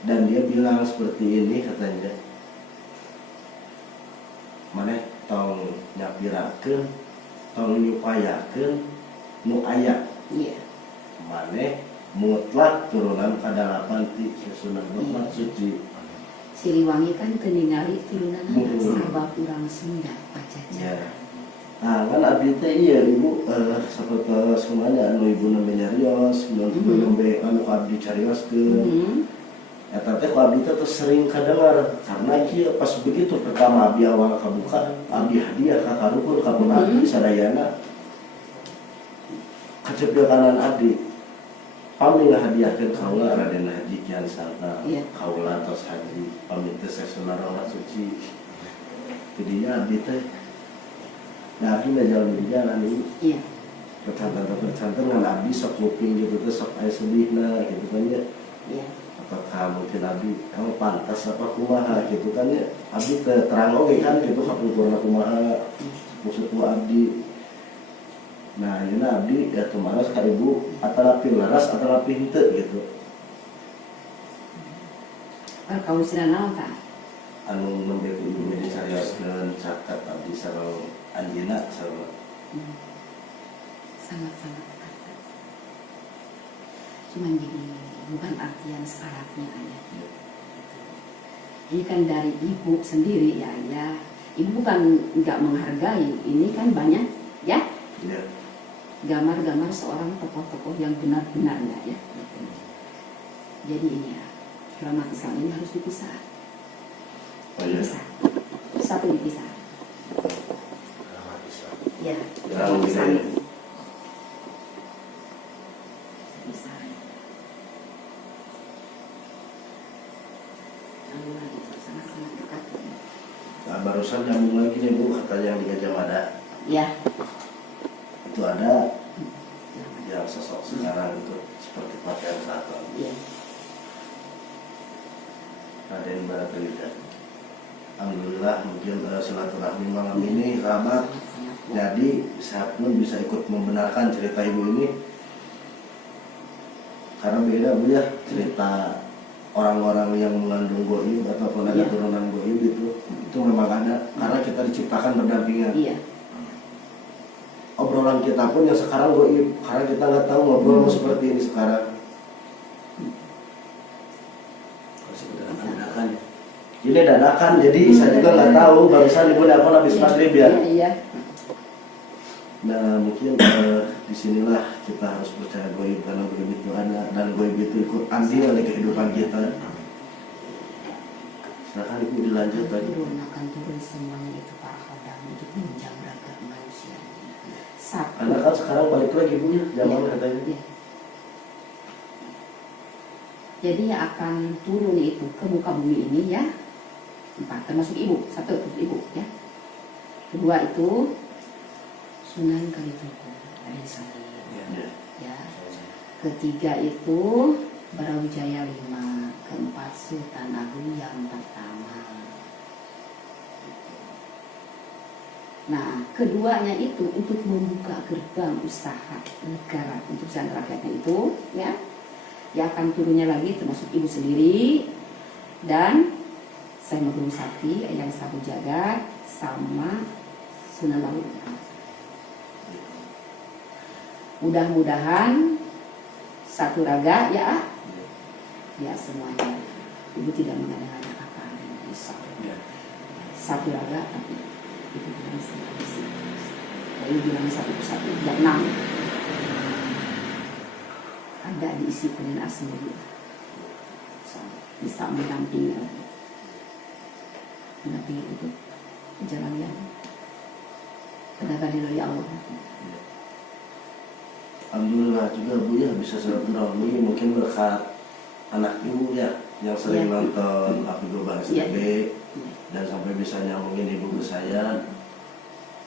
Dan dia bilang seperti ini katanya, maneh tong nyapirakeun tong nyupayakeun nu aya Iya. maneh mutlak turunan kadalapan ti Sunan Rahmat Suci. Siliwangi kan keningali turunan sabab urang Sunda Ya. Pajajaran. Nah kan abdi teh iya ibu seperti semuanya anu ibu nembe nyarios, ibu nembe anu abdi carioskeun. Eta teh ku abdi teh sering kadengar karena ieu pas begitu pertama abdi awal kabuka, abdi hadiah ka karukun ka abdi sadayana. Kaceblekanan abdi pami ngahadiahkeun kaula Raden Haji Kian Santang. Iya. Kaula tos haji pami teh Sunan Rahmat Suci. Jadinya abdi teh nah abdi mah jalan di jalan ini. Iya. Bercantan ngan abdi sok nguping gitu teh sok aya sedihna gitu kan ya. Iya. Apakah mungkin abdi emang pantas apa kumaha gitu kan ya. Abdi teh terang oge kan gitu kapungkurna kumaha maksudku abdi. Nah, ini abdi ya tumaras ka ibu atalapi laras atalapi henteu gitu. Kalau sira naon tah? Anu nembe ku ibu media carioskeun caket abdi sareng anjeunna sareng Sangat-sangat dekat. Cuman jadi bukan artian syaratnya ayah. Ini kan dari ibu sendiri ya, ya. Ibu bukan nggak menghargai, ini kan banyak ya ya. gambar-gambar seorang tokoh-tokoh yang benar-benarnya ya. Jadi ini ya, drama Islam ini harus dipisah. Oh iya. Dipisah. Satu dipisah. Rahmat Islam. Ya, Ya, drama Islam iya. ini. Dipisah. Allah itu sangat-sangat dekat. Nah, barusan nyambung lagi nih Bu katanya yang di Gajah Mada. Ya. Itu ada yang sosok sekarang itu seperti pakaian satu. Iya. Raden Baratrida. Alhamdulillah mungkin silaturahmi malam ini sahabat. Jadi saya pun bisa ikut membenarkan cerita ibu ini. Karena beda Bu ya cerita orang-orang yang mengandung goib ataupun ada Iya. turunan goib itu memang ada karena kita diciptakan berdampingan. Iya. Obrolan kita pun yang sekarang goib karena kita nggak tahu ngobrol seperti ini sekarang. Dadakan. Ini dadakan jadi saya juga nggak tahu barusan ibu nelpon habis maghrib ya. Iya. Nah mungkin disinilah kita harus percaya goib karena goib itu ada dan goib itu ikut andil di kehidupan kita. Silakan ibu dilanjut tadi. Akan turun semuanya itu para khodam untuk menunjang raga manusia. Satu. Karena kan sekarang balik lagi Bu ya zaman Iya. katanya. Iya. Jadi yang akan turun itu ke muka bumi ini ya 4, termasuk ibu, 1 ibu ya. Kedua itu Sunan Kalijogo dari Sari. Ya. Ya. Ketiga itu Brawijaya 5, keempat Sultan Agung yang pertama. Nah, keduanya itu untuk membuka gerbang usaha negara untuk usaha rakyatnya itu, ya, yang akan turunnya lagi termasuk ibu sendiri dan saya Guru Sakti, Yang Sabu Jagat, sama Sunan Lawu. Mudah-mudahan satu raga ya, ya semuanya. Ibu tidak mengada-ngada akan bisa satu raga, tapi itu bilang satu. Ibu bilang satu persatu, tidak 6. Ada diisi dengan sendiri, bisa mendampingi itu jalan yang tenaga dari Allah. Alhamdulillah juga Bu ya bisa silaturahmi mungkin berkat anak ibu ya yang sering Iya. nonton Api Gobang Iya. STB dan sampai bisa nyambungin ibu ke saya.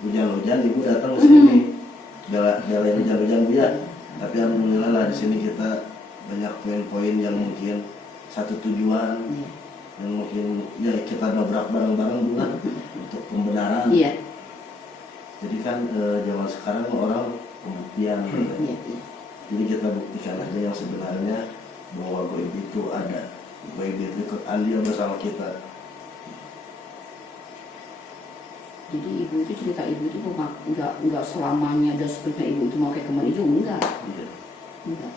Hujan-hujan ibu datang ke sini, belain hujan-hujan Bu ya. Tapi alhamdulillah lah di sini kita banyak poin-poin yang mungkin satu tujuan Iya. yang mungkin ya kita dobrak bareng-bareng Bu lah untuk pembenaran. Iya. Jadi kan zaman sekarang orang pembuktian. Iya. Iya. Jadi kita buktikan aja yang sebenarnya bahwa goib itu ada, goib itu ikut andil bersama kita. Jadi ibu itu cerita ibu itu enggak selamanya dan seperti ibu itu mau kayak kemana itu enggak. Iya. Enggak.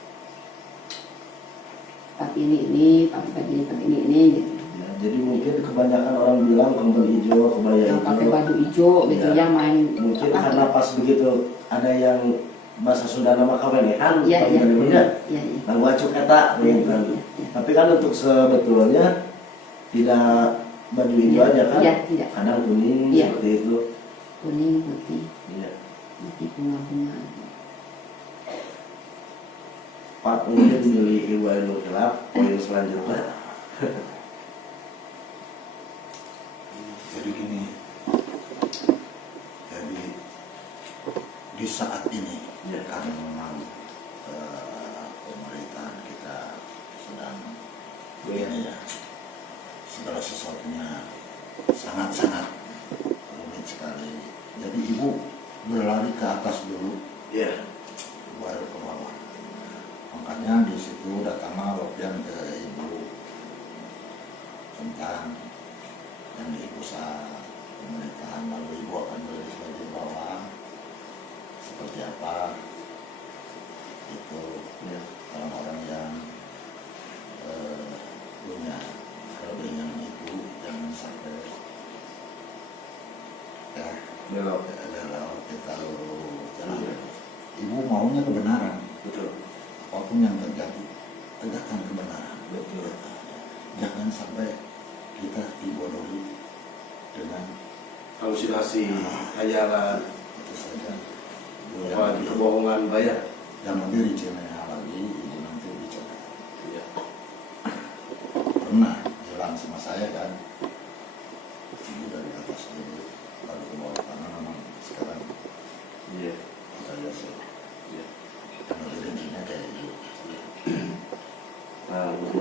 Pak ini, Pak ini gitu. Ya, jadi mungkin kebanyakan orang bilang kembal hijau, kebaya Yang pakai hijau. baju hijau gitu Iya. ya main Mungkin apa? karena pas begitu ada yang bahasa Sunda nama kawenehan, Iya, iya. iya. Iya, iya. Nang wacuk eta, Iya, kan. iya, iya. Tapi kan untuk sebetulnya tidak baju hijau Iya. aja kan, Iya, tidak. kadang kuning Iya. seperti itu. Kuning, putih, Iya. putih bunga-bunga. Pak mungkin milih Ibu Ainul Khilaf, poin selanjutnya. Jadi gini, jadi di saat ini Ya. karena memang pemerintahan kita sedang begini ya, segala sesuatunya sangat-sangat rumit sekali. Jadi ibu berlari ke atas dulu, Iya. baru ke bawah. Makanya di situ datanglah lopian ke ibu tentang yang di pusat pemerintahan, lalu ibu akan berdiri di bawah seperti apa itu Ya. orang-orang yang punya kelebihan itu jangan sampai ya Belok. adalah kita lurus jalan. Iya. Ibu maunya kebenaran, Betul. apapun yang terjadi tegakkan kebenaran. Betul. Jangan sampai kita dibodohi dengan Halusinasi, khayalan, itu saja. wah, kebohongan bayar. Yang lebih rinciannya lagi, ibu nanti bicara. Iya. Pernah jalan sama saya kan, ibu dari atas dulu, lalu ke bawah karena memang sekarang Iya. saya sih Iya. yang lebih rinciannya kayak ibu. Nah, Bu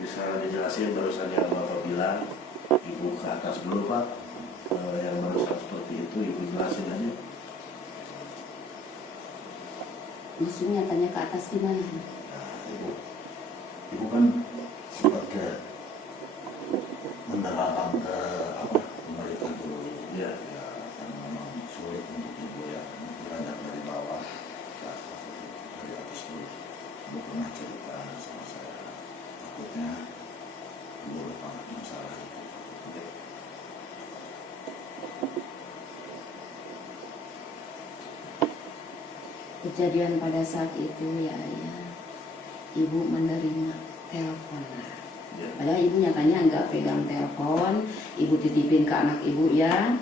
bisa dijelasin barusan yang Bapak bilang. bilang ibu ke atas dulu Pak. Yang barusan seperti itu ibu jelasin aja. Maksudnya tanya ke atas gimana? Nah, ibu kan sempat ke menerapkan ke apa pemerintahan dulu. Iya. Ya, kan memang sulit untuk ibu ya beranjak dari bawah ke atas, dari atas dulu. Ibu pernah cerita sama saya, takutnya ibu lupa masalah itu. Kejadian pada saat itu ya ayah, ibu menerima telepon. Iya. Padahal ibu nyatanya nggak pegang telepon, ibu titipin ke anak ibu ya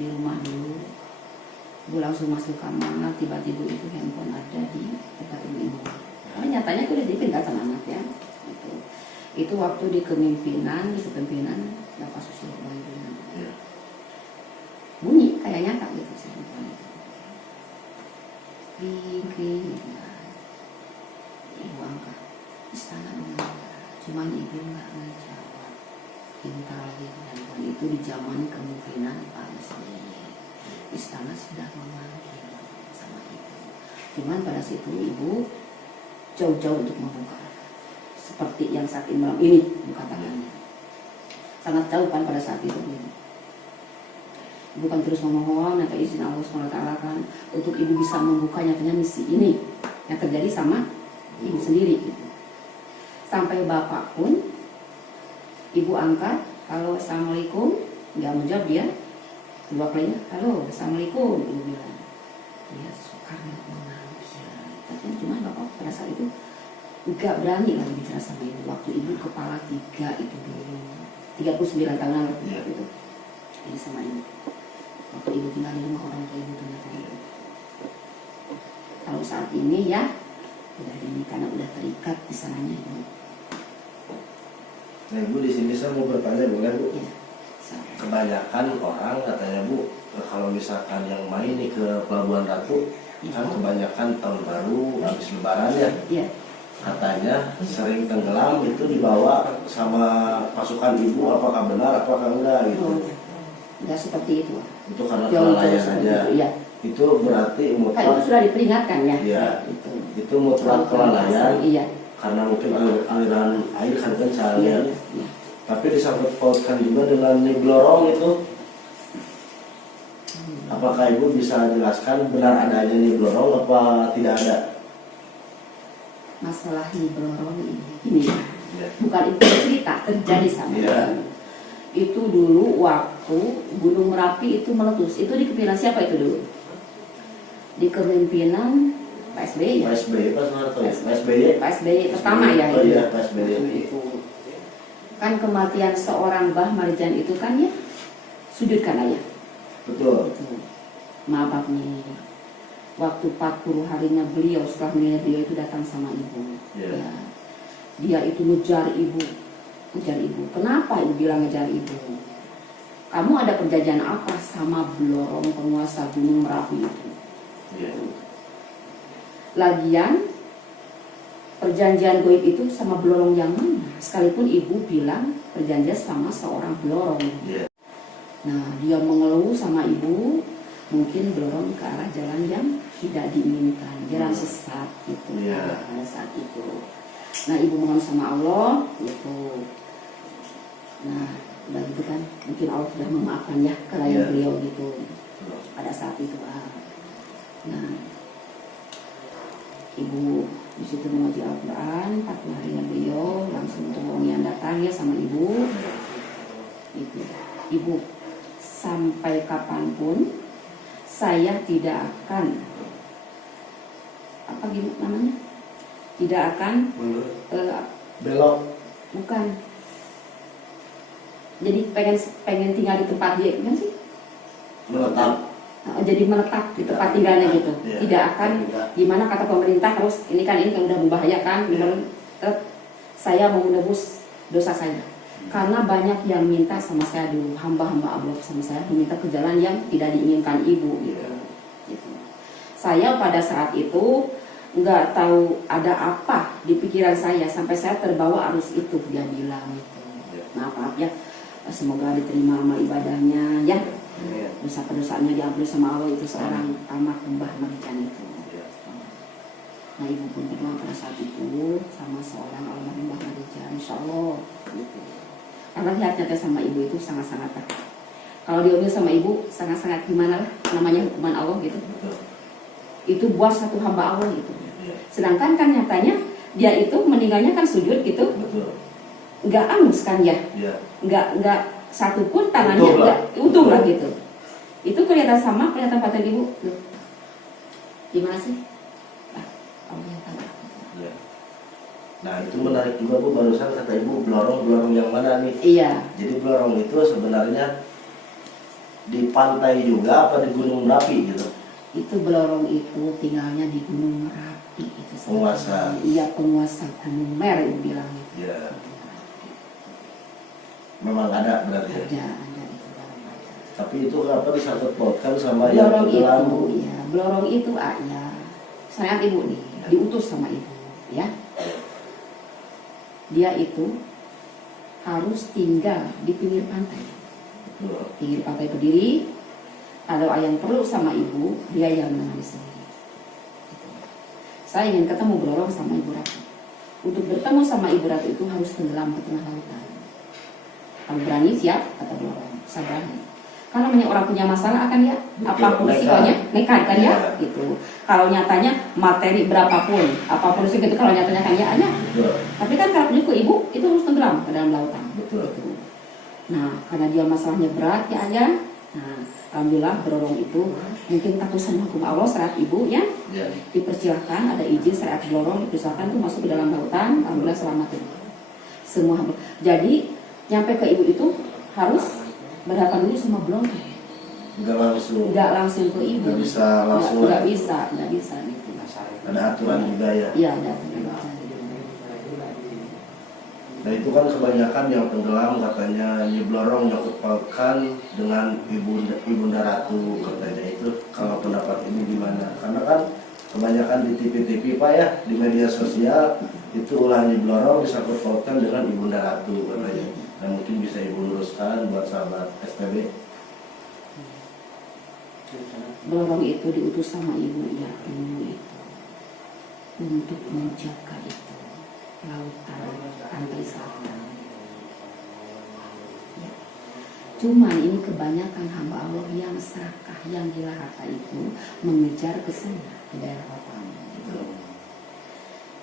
di rumah dulu. Ibu langsung masuk kamar, tiba-tiba itu handphone ada di tempat ibu. Karena nyatanya itu udah titipin kan sama anak ya. Itu waktu di kepemimpinan Bapak Susilo Bambang. Iya. Bunyi kayak nyata gitu sih handphone itu. Kring, ya. Ibu angkat, istana mengalah. Cuman ibu nggak ngejawab. Minta lagi handphone itu di zaman kemungkinan Pak SBY. Istana sudah memanggil sama ibu. Cuman pada situ ibu jauh-jauh untuk membuka. Seperti yang saat malam ini buka tangannya. Sangat jauh kan pada saat itu. Bukan terus memohon atau izin Allah SWT kan untuk ibu bisa membuka nyatanya misi ini yang terjadi sama ibu sendiri gitu. Sampai bapak pun ibu angkat, halo assalamualaikum, nggak menjawab dia, kedua kalinya halo assalamualaikum, ibu bilang dia Soekarno memanggil. Tapi cuma bapak pada saat itu nggak berani lagi bicara sama ibu waktu ibu kepala 3 itu dulu 39 tahun lalu itu ini sama ibu. Waktu ibu tinggal di rumah orang tua ibu ternyata itu. Kalau saat ini ya udah ini karena udah terikat di sananya ibu. Nah ibu di sini saya mau bertanya boleh bu? Ya, Kebanyakan orang katanya bu, kalau misalkan yang main nih ke Pelabuhan Ratu, kan kebanyakan tahun baru habis lebaran ya. Iya. Katanya sering tenggelam itu dibawa sama pasukan ibu, apakah benar apakah enggak gitu. Oh, enggak seperti itu. Itu karena Jauh-jauh kelalaian seperti aja. itu, iya. Itu berarti Kan itu mutlak. sudah diperingatkan ya. Iya. Itu Mutlak kelalaian. Iya. Karena mungkin aliran air kan kencang Iya. ya. Tapi disangkut pautkan juga dengan Niblorong itu. Apakah ibu bisa jelaskan benar adanya Niblorong apa tidak ada? Masalah Niblorong ini Ya. bukan itu cerita terjadi sama Iya. ibu. Itu dulu waktu Gunung Merapi itu meletus. Itu di kepemimpinan siapa itu dulu? Di kepemimpinan Pak SBY ya? Pak SBY, Pak Soeharto ya? Pak SBY? Pak SBY pertama ya? Oh itu. iya, Pak SBY. Itu. Kan kematian seorang Mbah Marjan itu kan ya sujudkan ayah. Betul. Itu. Maaf nih. Waktu 40 harinya beliau setelah meninggal beliau itu datang sama ibu. Iya. Ya. Dia itu ngejar ibu. Ngejar ibu. Kenapa ibu bilang ngejar ibu? Kamu ada perjanjian apa sama Blorong penguasa Gunung Merapi itu? Iya. Lagian perjanjian goib itu sama Blorong yang mana? Sekalipun ibu bilang perjanjian sama seorang Blorong. Iya. Nah dia mengeluh sama ibu, mungkin Blorong ke arah jalan yang tidak diinginkan, jalan sesat gitu. Iya. Pada saat itu. Nah ibu mohon sama Allah gitu. Nah udah gitu kan, mungkin Allah sudah memaafkan ya kelalaian Iya. beliau gitu pada saat itu. Nah ibu di situ mengaji Al-Quran, 40 harinya beliau langsung tolong yang datang ya sama ibu. Itu ibu sampai kapanpun saya tidak akan apa gimana namanya? Tidak akan Belok. bukan. Jadi pengen tinggal di tempat dia gimana sih? Menetap. Jadi menetap di tempat tinggalnya gitu. Iya. Tidak akan gimana kata pemerintah harus ini kan udah membahayakan. Gimana? Tetap saya mau menebus dosa saya. Karena banyak yang minta sama saya dulu, hamba-hamba Allah sama saya meminta ke jalan yang tidak diinginkan ibu gitu. Gitu. Saya pada saat itu nggak tahu ada apa di pikiran saya sampai saya terbawa arus itu dia bilang gitu. maaf ya, semoga diterima amal ibadahnya ya, Amin. dosa-dosanya diampuni sama Allah, itu seorang almarhum Mbah Marijan itu. Ya. Nah ibu pun berdoa pada saat itu sama seorang almarhum Mbah Marijan, insya Allah gitu. Karena lihatnya teh sama ibu itu sangat-sangat, kalau diambil sama ibu sangat-sangat gimana lah namanya, hukuman Allah gitu. Betul. Itu buat satu hamba Allah gitu. Ya. Sedangkan kan nyatanya dia itu meninggalnya kan sujud gitu, Betul. nggak angus kan ya, Ya. nggak satu pun tangannya Utuh lah. nggak utuh lah gitu. Itu kelihatan sama, kelihatan paten ibu. Loh, gimana sih? Ah, Allah yang tahu. Ya. Nah itu menarik juga Bu, barusan kata Ibu blorong yang mana nih? Iya, Jadi blorong itu sebenarnya di pantai juga apa di Gunung Merapi gitu? itu Blorong itu tinggalnya di Gunung Merapi itu. Penguasa. Iya, penguasa Gunung Mer ibu bilang itu. Ya. Memang ada berarti ya. Ada itu Blorong ada. Tapi itu kenapa disangkut pautkan sama yang Blorong tenggelam? itu, ya, Blorong itu ya, saya ibu nih, diutus sama ibu, ya. Dia itu harus tinggal di pinggir pantai. Betul. Pinggir pantai berdiri. Kalau yang perlu sama ibu, dia yang menangani sendiri. Gitu. Saya ingin ketemu Blorong sama Ibu Ratu. Untuk bertemu sama Ibu Ratu itu harus tenggelam ke tengah lautan. Kamu berani siap? Kata Blorong. Saya berani. Karena banyak orang punya masalah akan ya, Betul, apapun nekat. risikonya, nekat kan ya, Iya. gitu. Kalau nyatanya materi berapapun, apapun risiko itu kalau nyatanya kan ya ada. Betul. Tapi kan kalau punya ke ibu itu harus tenggelam ke dalam lautan. Betul. Gitu. Nah, karena dia masalahnya berat ya ayah. Nah, alhamdulillah Blorong itu mungkin takut sama hukum Allah syariat ibu ya. Ya. Dipersilahkan, ada izin syariat Blorong dipersilahkan tuh masuk ke dalam lautan. Alhamdulillah selamat itu. Semua. Jadi nyampe ke ibu itu harus berhadapan dulu sama Blorong. Enggak langsung. Nggak langsung ke ibu. Nggak bisa langsung. Nggak bisa gitu. Ada aturan juga ya. Iya, ada aturan. Nah itu kan kebanyakan yang tenggelam katanya Nyi Blorong nyangkut pautkan dengan Ibunda Ratu katanya itu. Kalau pendapat ini gimana? Karena kan kebanyakan di TV-TV Pak ya, di media sosial itu ulah Nyi Blorong disangkut pautkan dengan Ibunda Ratu katanya. Nah mungkin bisa Ibu luruskan buat sahabat STB. Blorong itu diutus sama ibu ya, ibu itu untuk menjaga itu lautan pantai selatan. Ya. Cuman ini kebanyakan hamba Allah yang serakah, yang gila harta itu mengejar ke sana, ke daerah lautan. Gitu.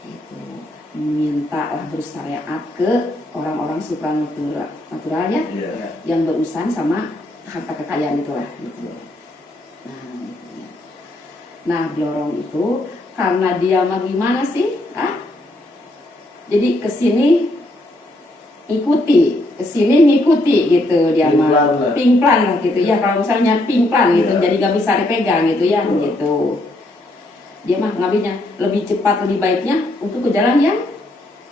Itu minta lah bersyariat ke orang-orang supranatural ya, Iya. yang berurusan sama harta kekayaan itulah. Gitu. Nah, Blorong itu karena dia mah gimana sih? Jadi kesini ngikuti gitu dia mah. Pingplan lah gitu ya, kalau misalnya pingplan gitu, Iya. jadi gak bisa dipegang gitu ya, Betul. gitu. Dia mah ngambilnya lebih cepat, lebih baiknya untuk ke jalan yang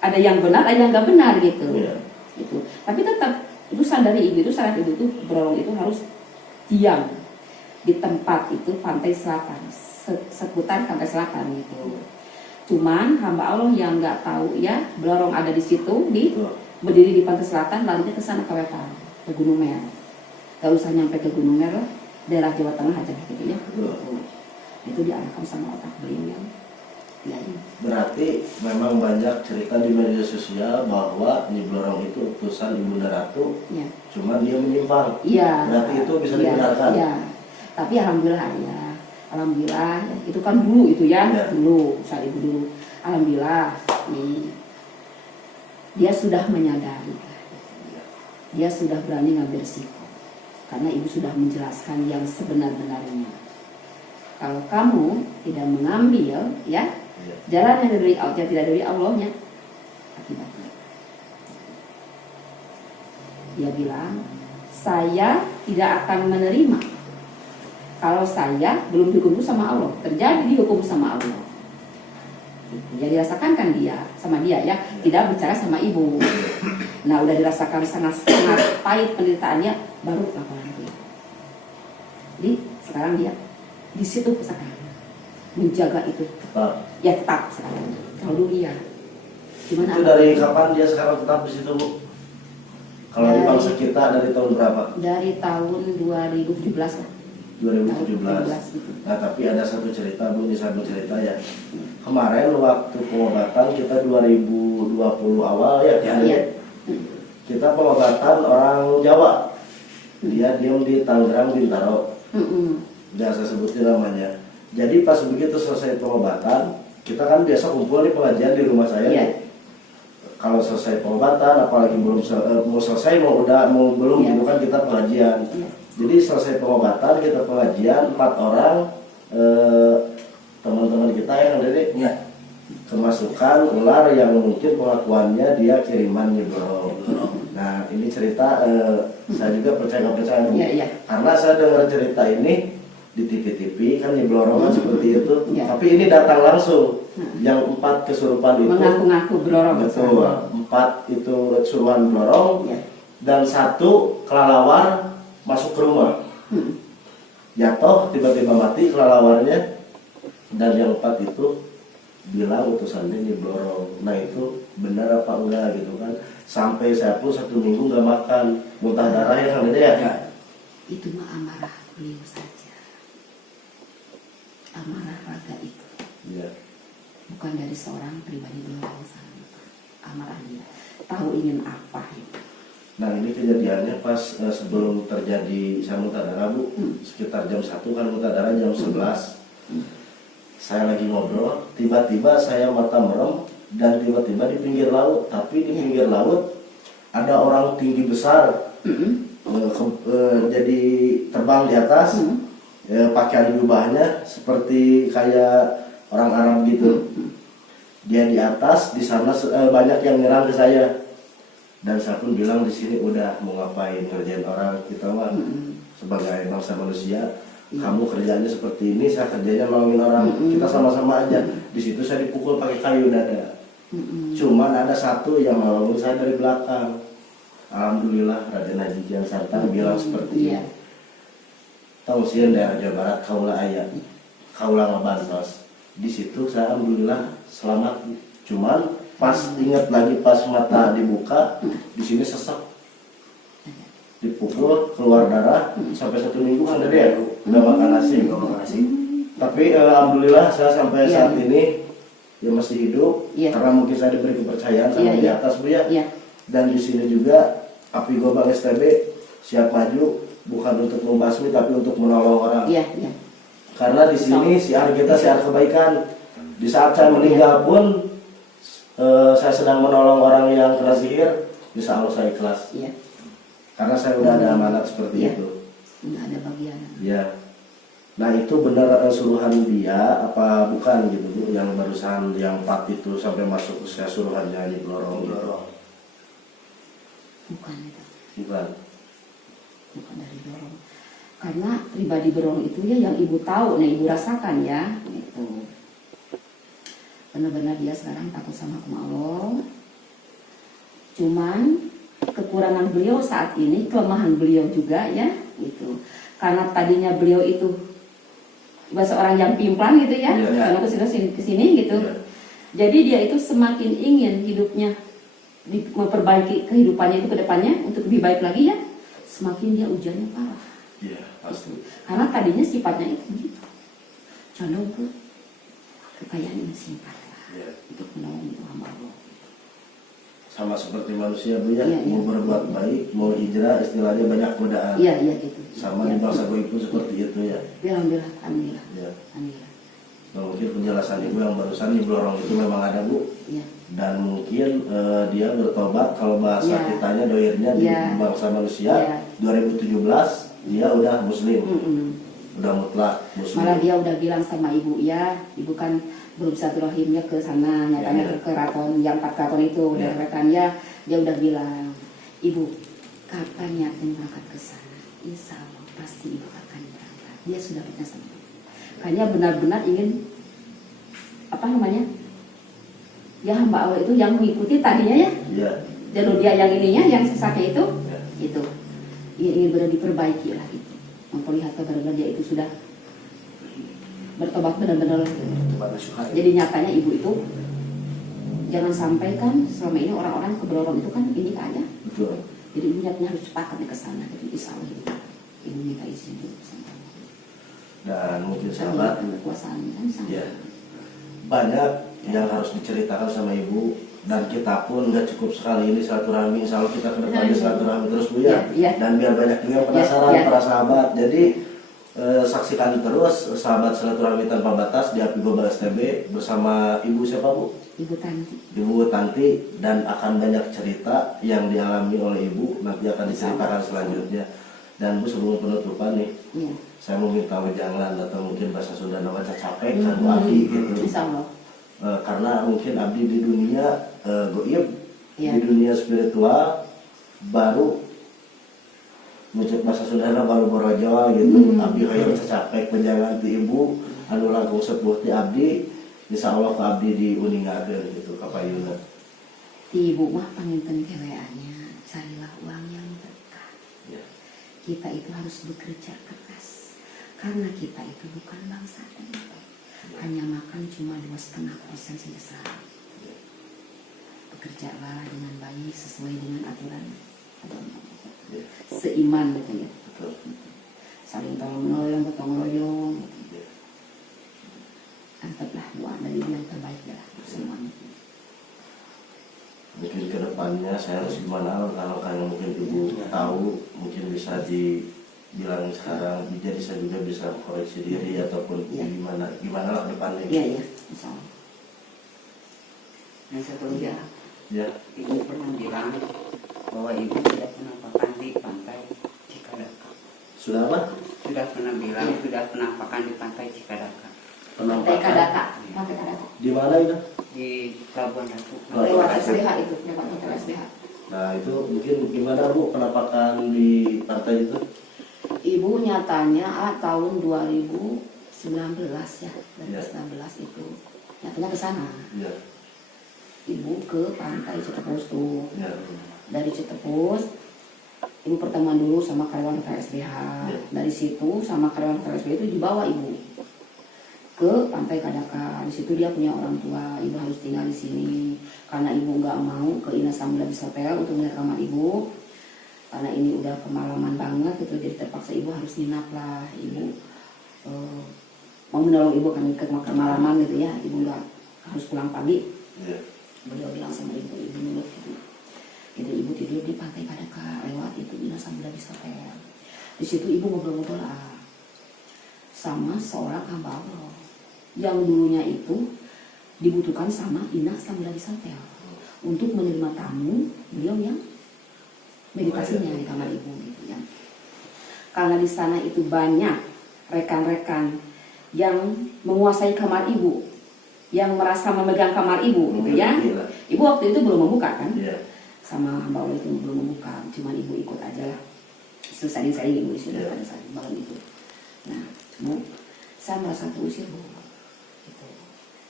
ada yang benar, ada yang gak benar gitu. Iya. Gitu. Tapi tetap itu sadari ibu itu, saat ibu itu Blorong itu harus diam di tempat itu pantai selatan, seputar pantai selatan gitu. Cuman hamba Allah yang nggak tahu ya, Blorong ada di situ, Betul. berdiri di pantai selatan, larinya ke sana ke wetan, ke Gunung Mer. Gak usah nyampe ke Gunung Mer lah, daerah Jawa Tengah aja gitu ya. Betul. Itu diarahkan sama otak beliau yang ya ini. Berarti memang banyak cerita di media sosial bahwa Nyi Blorong itu utusan Ibunda Ratu, Ya. cuman dia menyimpang. Iya. Berarti itu bisa Iya, dibenarkan. iya. Tapi alhamdulillah ya. Alhamdulillah ya. Itu kan dulu itu ya, Iya. dulu saat ibu dulu. Alhamdulillah nih dia sudah menyadari. Dia sudah berani ngambil risiko. Karena ibu sudah menjelaskan yang sebenar-benarnya. Kalau kamu tidak mengambil ya Iya. jalan yang dari Allah, tidak dari Allahnya, akibatnya. Dia bilang, saya tidak akan menerima kalau saya belum dihukum sama Allah, terjadi dihukum sama Allah. Ya dirasakan kan dia sama dia ya, tidak bicara sama ibu. Nah udah dirasakan sangat pahit penderitaannya, baru laporan ke ibu. Jadi sekarang dia di situ sekarang menjaga itu, Tetap. ya tetap sekarang. Kalau dulu iya, gimana? Itu dari kapan dia sekarang tetap di situ, Bu? Kalau di bangsa kita dari tahun berapa? Dari tahun 2017 lah. 2017. gitu. Nah, tapi ada satu cerita, Bu, ini satu cerita ya. Kemarin waktu pengobatan kita 2020 awal ya, kan? Iya. Kita pengobatan orang Jawa. Dia diam di Tangerang, Bintaro. Biasa sebutin namanya. Jadi pas begitu selesai pengobatan, kita kan biasa kumpul nih pengajian di rumah saya. Iya. Kalau selesai pengobatan, apalagi belum mau selesai, mau belum, Iya. gitu kan kita pengajian. Iya. Jadi selesai pengobatan kita pengajian 4 orang teman-teman kita yang dari kemasukan ular yang mungkin pengakuannya dia kiriman nih bro. Nah ini cerita saya juga percaya nggak percaya Bu. Iya. Karena saya dengar cerita ini di TV kan di Blorong seperti itu. Iya. Tapi ini datang langsung. Yang 4 kesurupan itu Mengaku-ngaku Blorong. betul, 4 itu suruhan Blorong. Iya. Dan 1 kelelawar masuk ke rumah, jatuh tiba-tiba mati kelelawarnya, dan yang 4 itu bilang utusannya di Blorong. Nah itu benar apa enggak gitu kan? Sampai saya pun 1 minggu nggak makan, muntah darah ya kan ya. Itu mah amarah beliau saja. Amarah raga itu Ya. bukan dari seorang pribadi Blorong sana. Amarah dia. Tahu ingin apa itu. Nah ini kejadiannya pas sebelum terjadi saya muntah darah Bu, sekitar jam 1 kan muntah darah jam 11. Saya lagi ngobrol, tiba-tiba saya mata merem dan tiba-tiba di pinggir laut, tapi di pinggir laut ada orang tinggi besar, jadi terbang di atas, pakaian jubahnya seperti kayak orang Arab gitu. Dia di atas, di sana banyak yang nyerang ke saya. Dan saya pun bilang di sini udah mau ngapain ngerjain orang, kita mah sebagai bangsa manusia, kamu kerjanya seperti ini, saya kerjanya nolongin orang, kita sama-sama aja. Di situ saya dipukul pakai kayu dada. Cuman ada 1 yang nolongin saya dari belakang. Alhamdulillah Raden Haji Kian Santang bilang seperti itu. Tahu sih daerah Jawa Barat kaula aya, kaula ngabantos. Di situ saya alhamdulillah selamat. Cuman pas ingat lagi pas mata dibuka, di sini sesak, dipukul keluar darah sampai 1 minggu kan ada ya, udah makan nasi. Tapi alhamdulillah saya sampai saat ini ya masih hidup, karena mungkin saya diberi kepercayaan sama di atas Bu ya. Dan di sini juga Api Gobang STB siap maju bukan untuk membasmi tapi untuk menolong orang. Karena di sini siar kita siar kebaikan. Di saat saya meninggal pun saya sedang menolong orang yang kena sihir, insya Allah saya ikhlas. Karena saya udah ada amanat seperti itu. Nggak ada bagian. Ya. Nah itu benar suruhan dia apa bukan gitu Bu? Yang barusan yang 4 itu sampai masuk ke saya suruhannya di Blorong. Bukan itu. Bukan. Bukan dari Blorong. Karena pribadi Blorong itu ya yang ibu tahu, ibu rasakan ya. Itu. Benar-benar dia sekarang takut sama Allah. Cuman kekurangan beliau saat ini, kelemahan beliau juga ya, gitu. Karena tadinya beliau itu bahasa orang yang pimplang gitu ya, karena kesini gitu. Jadi dia itu semakin ingin hidupnya memperbaiki kehidupannya itu ke depannya untuk lebih baik lagi ya, semakin dia ujiannya parah. Iya, pasti. Karena tadinya sifatnya itu begitu, condong ke kekayaan yang singkat lah, untuk menolong itu hamba Allah. Sama seperti manusia Bu ya, mau berbuat baik, mau hijrah, istilahnya banyak godaan. Iya gitu. Sama di bangsa goib pun seperti itu ya. Alhamdulillah. Alhamdulillah. Nah, mungkin penjelasan Ibu yang barusan di Blorong itu memang ada Bu. Iya. Dan mungkin dia bertobat kalau bahasa kitanya doirnya di bangsa manusia. 2017 dia udah muslim. Udah mutlak muslim. Malah dia udah bilang sama ibu ya, ibu kan belum silaturahimnya ke sana, nyatanya ke keraton, yang 4 keraton itu udah rekannya, dia udah bilang, ibu kapan yakin berangkat ke sana? Insya Allah pasti ibu akan berangkat. Dia sudah percaya sama ibu. Karena benar-benar ingin ya hamba Allah itu yang mengikuti tadinya ya. Jalur dia yang ininya, yang sesatnya itu, itu ingin benar diperbaiki lah itu. Memperlihatkan benar-benar dia itu sudah bertobat benar-benar. Jadi nyatanya ibu itu jangan sampai kan selama ini orang-orang ke Blorong itu kan ini aja. Betul. Jadi ibu niatnya harus cepat ke sana. Jadi insya Allah ibu minta izin dulu sama Allah. Dan mungkin Karena sahabat, kekuasaannya kan sangat. ya, banyak yang harus diceritakan sama ibu, dan kita pun nggak cukup sekali ini silaturahmi. Insya Allah kita ke depannya silaturahmi terus Bu ya. Dan biar banyak juga penasaran para sahabat. Jadi saksikan terus sahabat silaturahmi tanpa batas di Api Global STB bersama Ibu siapa Bu? Ibu Tanti. Ibu Tanti, dan akan banyak cerita yang dialami oleh Ibu nanti akan diceritakan selanjutnya. Dan Bu, sebelum penutupan nih, Iya. saya mau minta wejangan atau mungkin bahasa Sunda baca capek kan Bu Abdi gitu. Insya Allah. Karena mungkin Abdi di dunia goib, Iya. di dunia spiritual baru muncul bahasa Sunda baru borojo gitu. Abdi hayang capek wejangan ti Ibu anu langkung sepuh ti Abdi. Insya Allah ke Abdi diuningakeun gitu kapayuna. Ti ibu mah panginten keweannya, carilah uang yang berkah. Ya. Kita itu harus bekerja keras, karena kita itu bukan bangsa tempe. Hanya makan cuma 2,5% saja sehari. Ya. Bekerjalah dengan baik sesuai dengan aturan agama. Ya. Seiman gitu ya. Betul. Saling tolong menolong, gotong royong. Ya. Angkatlah doa dari yang terbaik ya semuanya. Mungkin kedepannya saya harus gimana kalau kalian mungkin Ibu tahu, mungkin bisa dibilang sekarang, jadi saya juga bisa koreksi diri ataupun gimana lah depannya. Iya iya, insya Allah. Yang satu lagi, Ya. ibu pernah bilang bahwa ibu tidak pernah makan di pantai Cikadaka. Sudah apa? Sudah pernah bilang, sudah pernah makan di pantai Cikadaka. Pantai Kadaka, Pantai Kadaka. Di mana itu? Di Pelabuhan Ratu. Lewat SBH itu, lewat hotel SBH. Nah itu mungkin gimana Bu penampakan di pantai itu? Ibu nyatanya tahun 2019 ya, 2019 itu nyatanya ke sana. Ya. Ibu ke pantai Cetepus tuh. Ya. Dari Cetepus, ibu pertemuan dulu sama karyawan hotel SBH. Ya. Dari situ sama karyawan hotel SBH itu dibawa ibu ke Pantai Kadaka. Di situ dia punya orang tua, ibu harus tinggal di sini karena ibu nggak mau ke Ina Samudra Hotel untuk melihat kamar ibu karena ini udah kemalaman banget gitu, jadi terpaksa ibu harus nginap lah. Ibu mau menolong ibu kan ke kemalaman gitu ya, ibu nggak harus pulang pagi. Ya. Beliau bilang sama ibu nurut gitu. Jadi ibu tidur di Pantai Kadaka lewat itu Ina Samudra Hotel. Di situ ibu ngobrol-ngobrol sama seorang hamba Allah yang dulunya itu dibutuhkan sama Ina Samudra Hotel untuk menerima tamu beliau yang meditasinya di kamar ibu gitu ya. Karena di sana itu banyak rekan-rekan yang menguasai kamar ibu, yang merasa memegang kamar ibu gitu ya. Ibu waktu itu belum membuka kan? Ya. Sama hamba Allah itu belum membuka, cuman ibu ikut aja lah. Sering-sering ibu di sini pada saat malam itu. Nah, Bu, saya merasa terusir Bu, gitu.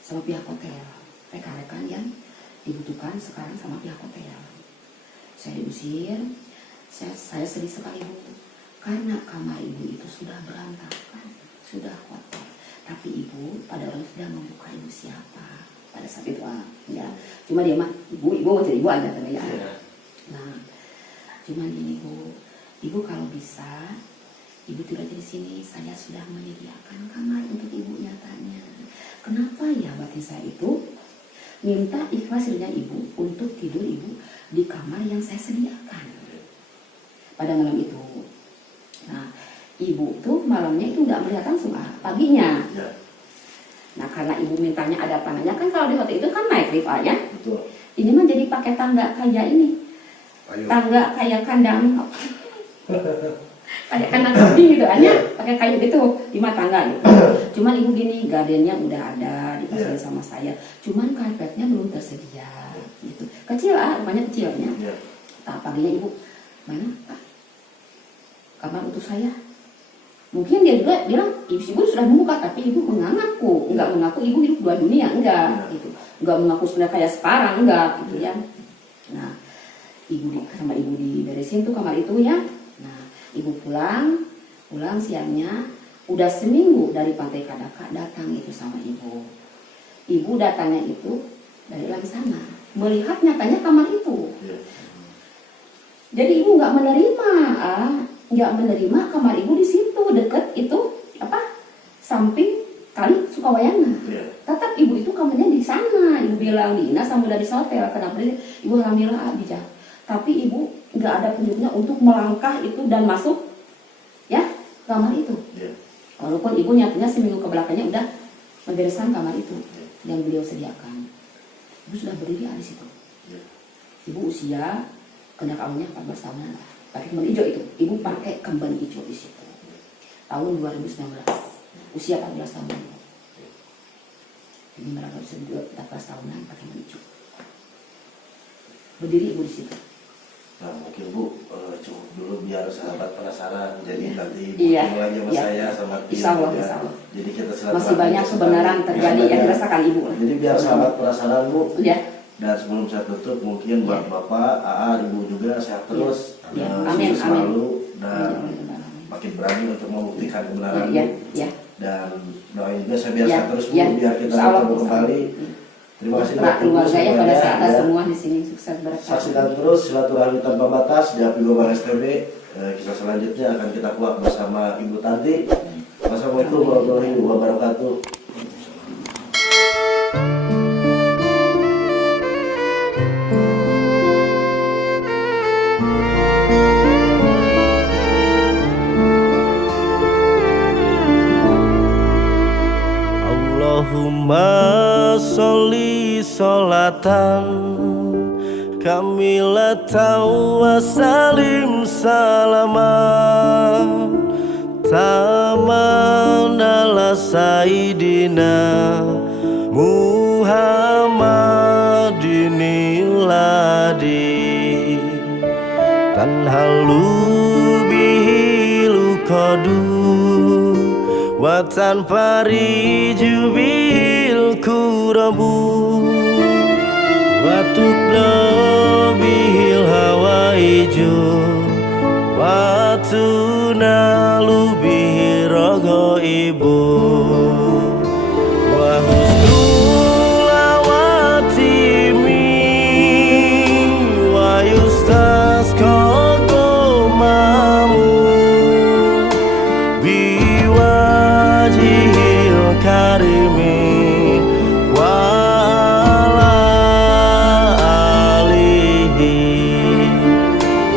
Sama pihak hotel, rekan-rekan yang dibutuhkan sekarang sama pihak hotel. Saya diusir, saya sedih sekali Bu, karena kamar ibu itu sudah berantakan, sudah kotor. Tapi ibu pada orang sudah membuka ibu siapa pada saat itu ya. Cuma dia mah ibu mau jadi ibu aja tuh ya. Nah, cuman ini Bu, ibu kalau bisa ibu tidur aja di sini. Saya sudah menyediakan kamar untuk ibu nyatanya. Kenapa ya batin saya itu minta ikhlas dengan ibu untuk tidur ibu di kamar yang saya sediakan pada malam itu. Nah, ibu tuh malamnya itu nggak melihat langsung paginya. Ya. Nah, karena ibu mintanya ada tangannya kan, kalau di hotel itu kan naik lift aja. Betul. Ini mah jadi pakai tangga kayak ini, tangga kayak kandang. Kayak kandang kambing gitu aja, pakai kayu gitu, 5 tangga gitu. Cuman ibu gini, gardennya udah ada dikasih sama saya, cuman karpetnya belum tersedia gitu. Kecil rumahnya kecilnya. Ya. Nah, paginya ibu, mana Pak? Kamar untuk saya. Mungkin dia juga bilang, ibu sudah membuka, tapi ibu enggak mengaku ibu hidup dua dunia, enggak gitu. Enggak mengaku sudah kayak sekarang, enggak gitu ya. Nah, sama ibu diberesin tuh kamar itu ya. Ibu pulang siangnya, udah seminggu dari Pantai Kadaka datang itu sama ibu. Ibu datangnya itu dari lagi sana, melihat nyatanya kamar itu. Ya. Jadi ibu nggak menerima, nggak menerima kamar ibu di situ deket itu apa samping kali Sukawayangan. Iya. Tetap ibu itu kamarnya di sana. Ibu bilang di Ina sama dari hotel. Kenapa ibu alhamdulillah bijak. Tapi ibu nggak ada penyebabnya untuk melangkah itu dan masuk ya kamar itu. Iya. Walaupun ibu nyatanya seminggu kebelakangnya udah membereskan kamar itu yang beliau sediakan. Ibu sudah berdiri di situ. Iya. Ibu usia kena kamunya 14 tahunan lah. Pakai kemben hijau itu. Ibu pakai kemben hijau di situ. Tahun 2019. Usia 14 tahun. Jadi mereka bisa 14 tahunan pakai kemben hijau. Berdiri ibu di situ. Nah mungkin Bu cukup dulu biar sahabat penasaran. Jadi nanti Ibu Iya, lagi sama iya. saya sama tim Insya Allah, ya. insya Allah. Jadi kita silaturahmi. Masih banyak kebenaran terjadi yang dirasakan ibu. Jadi biar sahabat penasaran Bu. Ya. Dan sebelum saya tutup mungkin buat Bapak, AA, Ibu juga sehat terus. Ya. Sukses Amin, selalu dan Amin. makin berani untuk membuktikan kebenaran Ya, Bu. ya. Dan doain juga saya biar Ya, sehat terus Bu, ya. biar kita Insya Allah, ketemu insya Allah. kembali. Terima kasih Pak keluarga ya pada saat ya. semua di sini sukses berkah. Saksikan terus silaturahmi tanpa batas di Api Gobang STB. Kisah selanjutnya akan kita kuak bersama Ibu Tanti. Wassalamualaikum warahmatullahi wabarakatuh. Allahumma sholli sholatan kamilatan wa salim salaman taman ala sayyidina Muhammadin iladi tanhalu bihil qadu wa tanfariju bil kurabu wa tukla bihil hawaiju wa tunalu bihi ragaibu wa husnul awatimi wa yustasqa qamamu biwajihil karimi wa ala alihi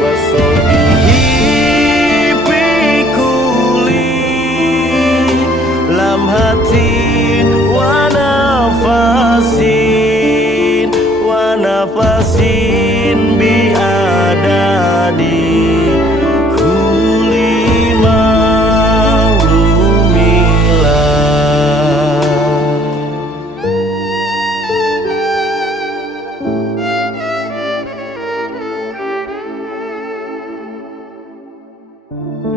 wa sahbihi bikuli lamhatin wa nafasin bi adadi kulli ma'lumilah.